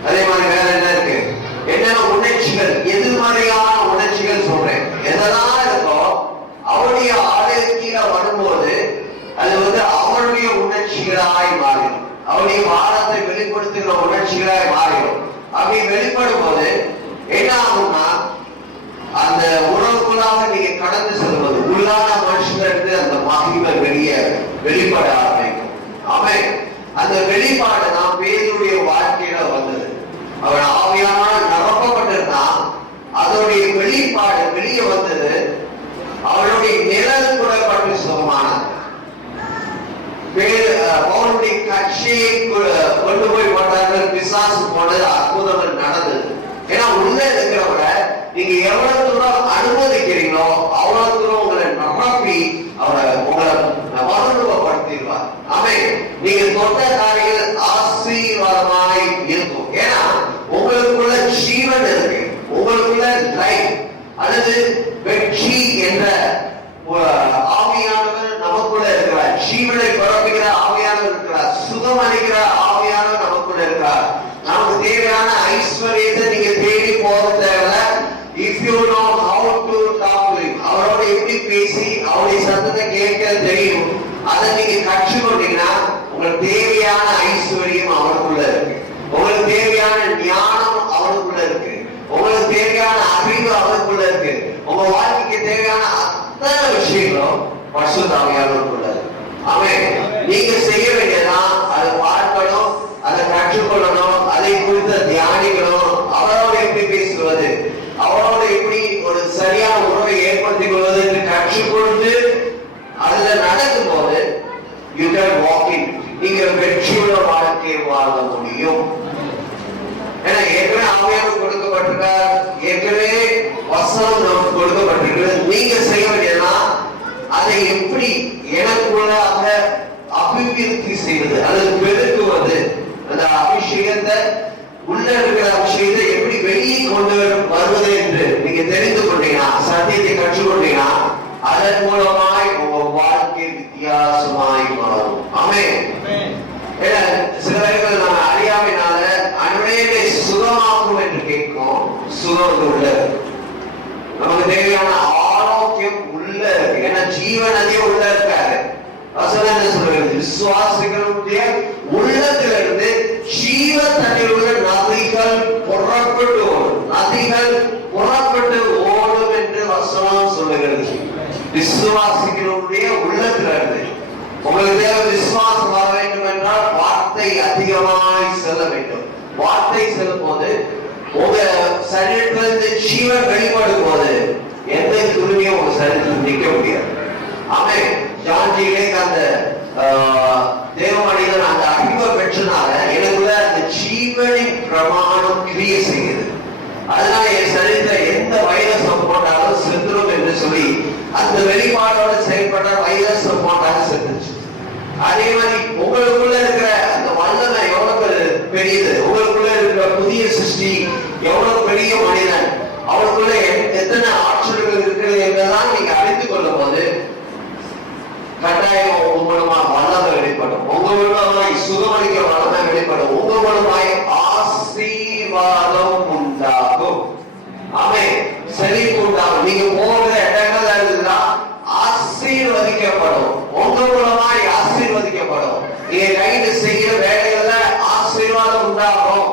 அதே மாதிரி வேற என்ன இருக்கு, என்னென்ன உணர்ச்சிகள், எதிர்மறையான உணர்ச்சிகள் சொல்றேன், எதெல்லாம் இருக்கோ அவருடைய ஆளுநர் கீழே வரும்போது அது அவருடைய உணர்ச்சிகளாய் மாறிடும். அவருடைய வாதத்தை வெளிப்படுத்துகிற உணர்ச்சிகளாய் மாறிடும். அப்படி வெளிப்படும் போது என்ன ஆகும்னா அந்த உணவுக்குள்ளாக நீங்க கடந்து செல்வது உள்ளான மனுஷனுக்கு அந்த மகிமை வெளிப்பட ஆரம்பிக்கும். அவன் அந்த வெளிப்பாடு தான் பேதுருடைய வாழ்க்கையில வந்தது. அவன் ஆவியானால் நிரப்பப்பட்டிருந்தான். அதோடைய வெளிப்பாடு வெளியே வந்தது. அவனுடைய நிழல் கூட பற்றி சுகமானது. பவுனுடைய கட்சியை கொண்டு போய் போட்டார்கள். பிசாசு போனது, அற்புதங்கள் நடந்தது. ஏன்னா உள்ள இருக்கிறவரை நீங்க எவ்வளவு தூரம் அனுமதிக்கிறீங்களோ அவ்வளவு தூரம் உங்களை நம்பி உங்களை மறுரூபப்படுத்திடுவார். ஆமென். நீங்க தொட்ட காரியங்கள் ஆசீர்வாதமாய் இருக்கும். ஏன்னா உங்களுக்குள்ள ஜீவன் இருக்கு, உங்களுக்குள்ள லைஃப் அல்லது வெற்றி என்ற ஆவியானவர் நமக்குள்ள இருக்கிறார். ஜீவனை பரப்புகிற ஆவியானவர் இருக்கிறார். சுகம் அளிக்கிற ஆவியானவர் நமக்குள்ள இருக்கிறார். நமக்கு தேவையான ஐஸ்வர்யத்தை நீங்க தேடி போக தேவை. If you know how to talk to him, அவரோட எப்படி பேசி அவருடைய சத்தத்தை கேட்க தெரியும், அதை நீங்க கற்றுக்கொண்டீங்கன்னா உங்களுக்கு தேவையான ஐஸ்வர்யம் அவருக்குள்ள இருக்கு. உங்களுக்கு தேவையான ஞானம் அவருக்குள்ள இருக்கு. உங்களுக்கு தேவையான அறிவு அவருக்குள்ள இருக்கு. உங்க வாழ்க்கைக்கு தேவையான அத்தனை விஷயங்களும் பரிசுத்த ஆவியானவருக்குள்ள இருக்கு. ஆமென். நீங்க செய்ய வேண்டியதான் அதை பார்க்கணும், அதை கற்றுக்கொள்ளணும், அதை குறித்து தியானிக்கணும். அவரோட எப்படி பேசுவது, அவரோட எப்படி ஒரு சரியான உறவை ஏற்படுத்திக் கொள்வது என்று கற்றுக்கொண்டு அதுல நடக்கும் போது you can walk in. நீங்க வெற்றியுள்ள வாழ்க்கையை வாழ முடியும். ஏன்னா ஏற்கனவே ஆவியானவர் கொடுக்கப்பட்டிருக்கார், ஏற்கனவே வசனம் நமக்கு கொடுக்கப்பட்டிருக்கு. நீங்க செய்ய வேண்டியதுன்னா அதை எப்படி எனக்குள்ளாக அபிவிருத்தி செய்வது, அல்லது பெருக்குவது, அந்த அபிஷேகத்தை உள்ள இருக்கிற அபிஷேகத்தை எப்படி வெளியே கொண்டு வருவது என்று நீங்க தெரிந்து கொண்டீங்கன்னா, சத்தியத்தை கற்றுக்கொண்டீங்கன்னா அதன் மூலமாய் உங்க வாழ்க்கை வித்தியாசமாய் மாறும். ஆமென். சில பேர்கள் நம்ம அறியாமையினால அநேகரை சுகமாக்கும் என்று கேட்கும். சுகம் உள்ள நமக்கு தேவையான ஆரோக்கியம் உள்ள இருக்கு. ஏன்னா ஜீவனே உள்ள இருக்காரு. வசனம் என்ன சொல்றது? விசுவாசிகளுடைய உள்ளத்திலிருந்து ஜீவ தண்ணீர் உள்ள நதிகள் புறப்பட்டு ஓடும், நதிகள் புறப்பட்டு ஓடும் என்று வசனம் சொல்லுகிறது. விசுவாசிகளுடைய உள்ளத்திலிருந்து உங்களுக்கு தேவை விசுவாசம் வர வேண்டும் என்றால் வார்த்தை அதிகமாய் செல்ல வேண்டும். வார்த்தை செல்லும் போது உங்க சரீரத்திலிருந்து ஜீவன் வெளிப்படும் போது எந்த கிருமியும் உங்க சரீரத்தில் நிற்க முடியாது. ஆமே ஜான்ஜியிலே அந்த தேவ மனிதன் அந்த அறிவை பெற்றனால எனக்குள்ள அந்த ஜீவனின் பிரமாணம் கிரியை செய்யுது. அதனால என் சரீரத்தை எந்த வைரஸம் போட்டாலும் செத்துரும் என்று சொல்லி அந்த வெளிப்பாடோட செயல்பட வைரஸம் போட்டாலும் செத்துச்சு. அதே மாதிரி உங்களுக்குள்ள இருக்கிற அந்த வல்லமை எவ்வளவு பெரியது, உங்களுக்குள்ள இருக்கிற புதிய சிருஷ்டி எவ்வளவு பெரிய மனிதன், அவருக்குள்ள எத்தனை ஆற்றல்கள் இருக்கிறது என்றுதான் நீங்க அறிந்து கொள்ளும் போது கட்டாயம் உங்க மூலமா வல்லமை வெளிப்படும், உங்க மூலமாய் சுகமளிக்க வல்லமை வெளிப்படும், உங்க மூலமாய் ஆசீர்வாதம் உண்டாகும். ஆமே செழிப்பு உண்டாகும். நீங்க போகிற இடங்கள் இருக்குதுன்னா ஆசீர்வதிக்கப்படும், உங்க மூலமாய் ஆசீர்வதிக்கப்படும். நீங்க கைது செய்கிற வேலைகள்ல ஆசீர்வாதம் உண்டாகும்.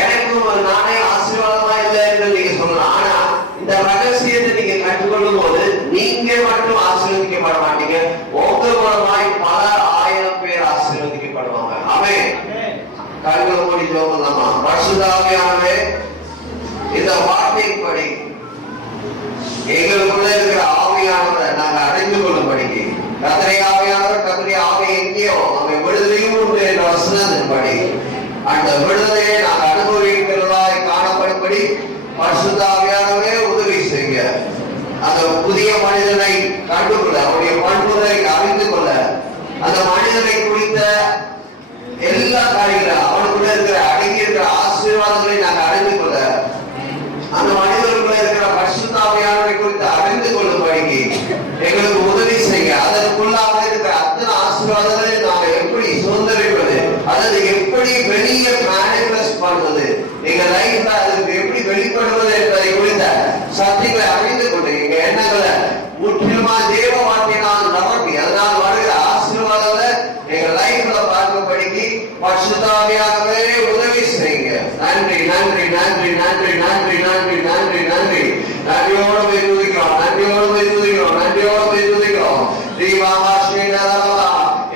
எனக்கும் நானே ஆசீர்வாதமா இல்லை என்று நீங்க சொல்லலாம். ஆனா இந்த ரகசியத்தை நீங்க கற்றுக்கொள்ளும் போது நீங்க மட்டும் ஆசீர்வதிக்கப்பட மாட்டீங்க, உங்க மூலமாய் பல ஆயிரம் பேர் ஆசீர்வதிக்கப்படுவாங்க. ஆமென். கண்களை மூடி ஜெபம் பண்ணலாமா? பரிசுத்த ஆவியானவரே, இந்த வார்த்தையின்படி எங்களுக்குள்ள இருக்கிற ஆவியானவரை நாங்க அறிந்து கொள்ளும்படிக்கு கர்த்தரை ஆவியானவர் கர்த்தரை ஆவி எங்கேயோ அவை விடுதலையும் உண்டு என்ற வசனத்தின்படி அந்த விடுதலையை நாங்கள் அனுபவிக்கிறதாய் காணப்படும்படி பரிசுத்த ஆவியானவரே உதவி செய்ய, அந்த புதிய மனிதனை கண்டுகொள்ள, அவருடைய பண்புகளை அறிந்து கொள்ள, அந்த மனிதனை குறித்த எல்லா காரியங்களும் அவனுக்குள்ள இருக்கிற அடங்கி இருக்கிற ஆசீர்வாதங்களை நாங்கள் அறிந்து கொள்ள, அந்த மனிதனுக்குள்ள இருக்கிற பரிசுத்த ஆவியானவரை குறித்து அறிந்து கொள்ளும்படிக்கு எங்களுக்கு உதவி செய்ய, அதற்குள்ளாக இருக்கிற அத்தனை ஆசீர்வாதங்களை நாங்கள் எப்படி சுதந்திரிப்பது, அல்லது எப்படி வெளியே மேனிஃபெஸ்ட் பண்ணுவது, எங்க லைஃப்ல அதுக்கு எப்படி வெளிப்படுவது என்பதை குறித்த சத்தியங்களை அறிந்து கொண்டு எங்க எண்ணங்களை முற்றிலுமா தேவ வார்த்தையினால் நிரப்பி அதனால் வருகிற ஆசீர்வாதங்களை எங்க லைஃப்ல பார்க்கும்படிக்கு பரிசுத்த ஆவியானவரே உதவி செய்யுங்க. நன்றி நன்றி நன்றி நன்றி நன்றி நன்றி நன்றி நன்றி நன்றியோடு போய் துதிக்கிறோம், நன்றியோடு போய் துதிக்கிறோம், நன்றியோடு போய் துதிக்கிறோம்.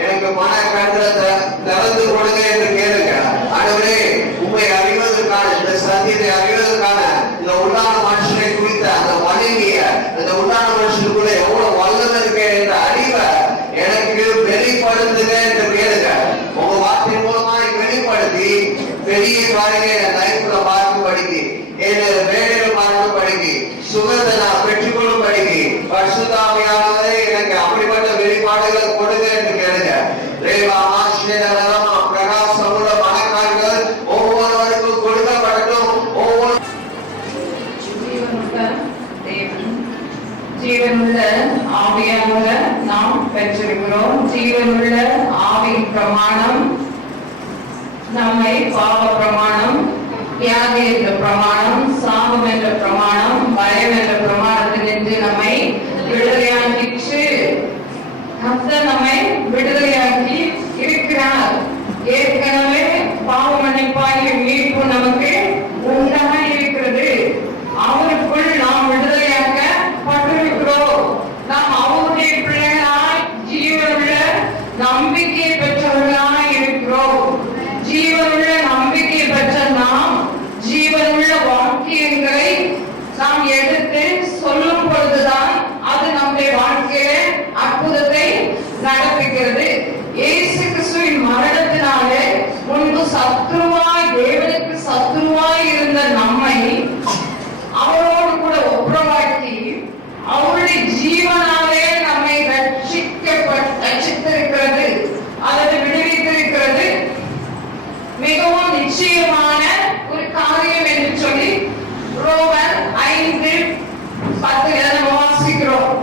எனக்கு மன கண்டத்தை திறந்து கொடுங்க என்று கேளுங்க. ஆண்டவரே, உண்மை அறிவதற்கான இந்த சத்தியத்தை அறிவதற்கான இந்த உள்ளான மனுஷனை குறித்த அந்த மனைவிய இந்த உள்ளான மனுஷனுக்குள்ள எவ்வளவு வல்லமை இருக்கு என்ற அறிவை எனக்கு வெளிப்படுத்துங்க என்று கேளுங்க. உங்க வார்த்தை மூலமா வெளிப்படுத்தி பெரிய காரியங்களை என் லைஃப்ல பார்க்கும்படிக்கு, என் வேலையில பார்க்கும்படிக்கு, சுகத்தை நான் பெற்றுக்கொள்ளும்படிக்கு பரிசுத்த ஆவியானவரே எனக்கு அப்படிப்பட்ட வெளிப்பாடுகளை கொடுங்க என்று கேளுங்க. பிரகாசம் உள்ள மனக்காரர்கள் ஒவ்வொருவருக்கும் கொடுக்கப்படட்டும். ஒவ்வொரு ஜீவனுள்ள ஆவியானவர் நாம் பெற்றிருக்கிறோம். ஜீவனுள்ள ஆவியின் பிரமாணம் நம்மை பாவ பிரமாணம், வியாதி என்ற பிரமாணம், சாபம் என்ற பிரமாணம், பயம் என்ற பிரமாணத்திலிருந்து நம்மை விடுதலையாக்கிற்று. கர்த்தர் நம்மை விடுதலையாக்கி இருக்கிறார். ஏற்கனவே பாவ மன்னிப்பாகிய மீட்பு நமக்கு உண்டாக இருக்கிறது. அவருக்குள் நாம் விடுதலையாக்கப்பட்டிருக்கிறோம். நாம் அவருடைய பிள்ளைகளாய் ஜீவனுள்ள நம்பிக்கை பெற்றவர்களாய் இருக்கிறோம். ஜீவனுள்ள நம்பிக்கை பெற்ற நாம் ஜீவனுள்ள வாக்கியங்களை நாம் எடுத்து சொல்லும் பொழுதுதான் அது நம்முடைய வாழ்க்கையில அற்புதத்தை நடப்பிக்கிறது. இயேசு கிறிஸ்துவின் மரணத்தினாலே முன்பு சத்ருவாய், தேவனுக்கு சத்ருவாய் இருந்த நம்மை அவரோடு கூட ஒப்புரவாக்கி அவருடைய ஜீவனாலே நம்மை ரட்சித்திருக்கிறது, அல்லது விடுவித்திருக்கிறது. மிகவும் நிச்சயமான ஒரு காரியம் என்று சொல்லி ரோமர் 5:10 நம்ம வாசிக்கிறோம்.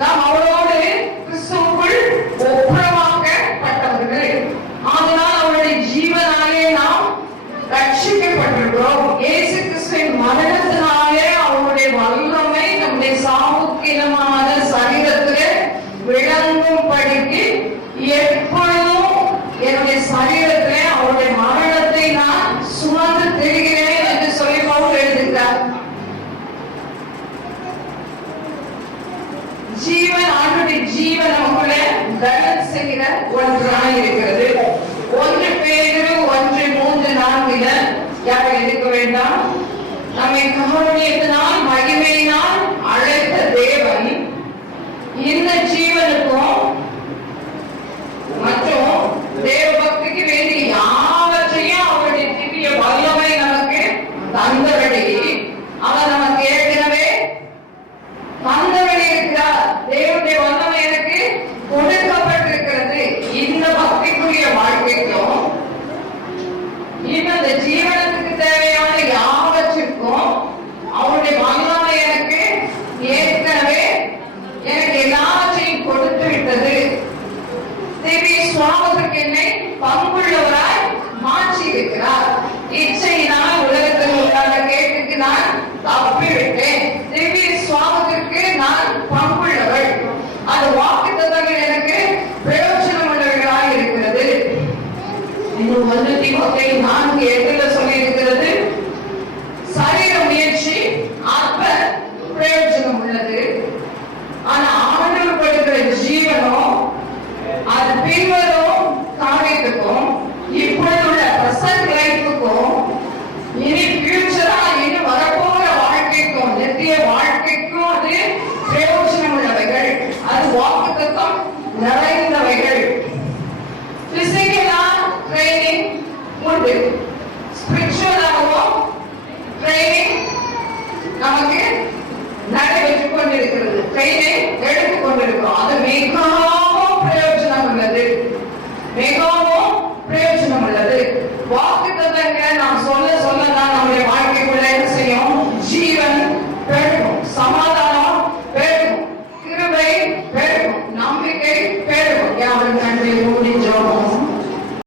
நாம் அவரோடு கிறிஸ்துவுக்குள் ஒப்புரவாக்கப்பட்டவர்கள். அதனால் அவருடைய ஜீவனாலே நாம் ரட்சிக்கப்பட்டிருக்கிறோம். இயேசு கிறிஸ்துவின் மரணத்தினாலே அவருடைய வல்லமை நம்முடைய சாவுக்கினமான ஜீவன் ஆண்டுடைய ஜீவன் நமக்குள்ள பேலன்ஸ் செய்கிற ஒன்றாக இருக்கிறது. 1 பேதுரு 1:3-4 யாரும் எடுக்க வேண்டாம். நம்மை காருண்யத்தினால் மகிமையினால் அழைத்த தேவன் இந்த ஜீவனுக்கும் மற்றும் தேவ பக்திக்கு வேண்டிய யாவற்றையும் அவருடைய திவ்ய வல்லமை நமக்கு தந்தபடி அவர் நமக்கு ஏற்கனவே தந்தபடி இருக்கிறார். தேவனுடைய வல்லமை எனக்கு கொடுக்கப்பட்டிருக்கிறது. இந்த பக்திக்குரிய வாழ்க்கைக்கும் இந்த ஜீவனத்துக்கு தேவையான யாவற்றுக்கும் அவருடைய வல்லமை எனக்கு ஏற்கனவே எனக்கு எல்லாவற்றையும் கொடுத்து விட்டது. திவ்ய சுவாபத்திற்கு என்னை பங்குள்ளவராய் மாற்றி இருக்கிறார். இச்சையினால் உலகத்தில் உண்டான கேட்டுக்கு நான் தப்பிவிட்டேன். திவ்ய சுவாபத்திற்கு நான் பங்குள்ளவள். அது வாக்குத்தத்தங்கள் எனக்கு பிரயோஜனம் உள்ளவர்களாக இருக்கிறது. இது 1 தீமோத்தேயு 4:8 சொல்லி இருக்கிறது. சரீர முயற்சி அற்ப பிரயோஜனம் உள்ளது. ஆனா ஆண்டவர் கொடுக்கிற ஜீவனும் அது பின்வரும் காரியத்துக்கும் இப்பொழுதுள்ள பிரசன்ட் லைஃபுக்கும் இனி ஃபியூச்சரா இனி வரப்போகிற வாழ்க்கைக்கும் நித்திய வாழ்க்கைக்கும் அது பிரயோஜனம் உள்ளவைகள். அது வாக்குத்தத்தம் நிறைந்தவைகள். பிசிக்கலா ட்ரைனிங் உண்டு, ஸ்பிரிச்சுவலாகவும் ட்ரைனிங் நமக்கு நடைபெற்றுக் கொண்டிருக்கிறது. ட்ரைனிங் எடுத்துக் கொண்டிருக்கிறோம். அது மிகவும் பிரயோஜனம் உள்ளது, மிகவும் பிரயோஜனம் உள்ளது. வாக்குத்தத்தங்களை நாம் சொல்ல சொல்லதான் நம்முடைய வாழ்க்கைக்குள்ள என்ன செய்யும்? ஜீவன் பெருகும், சமாதானம்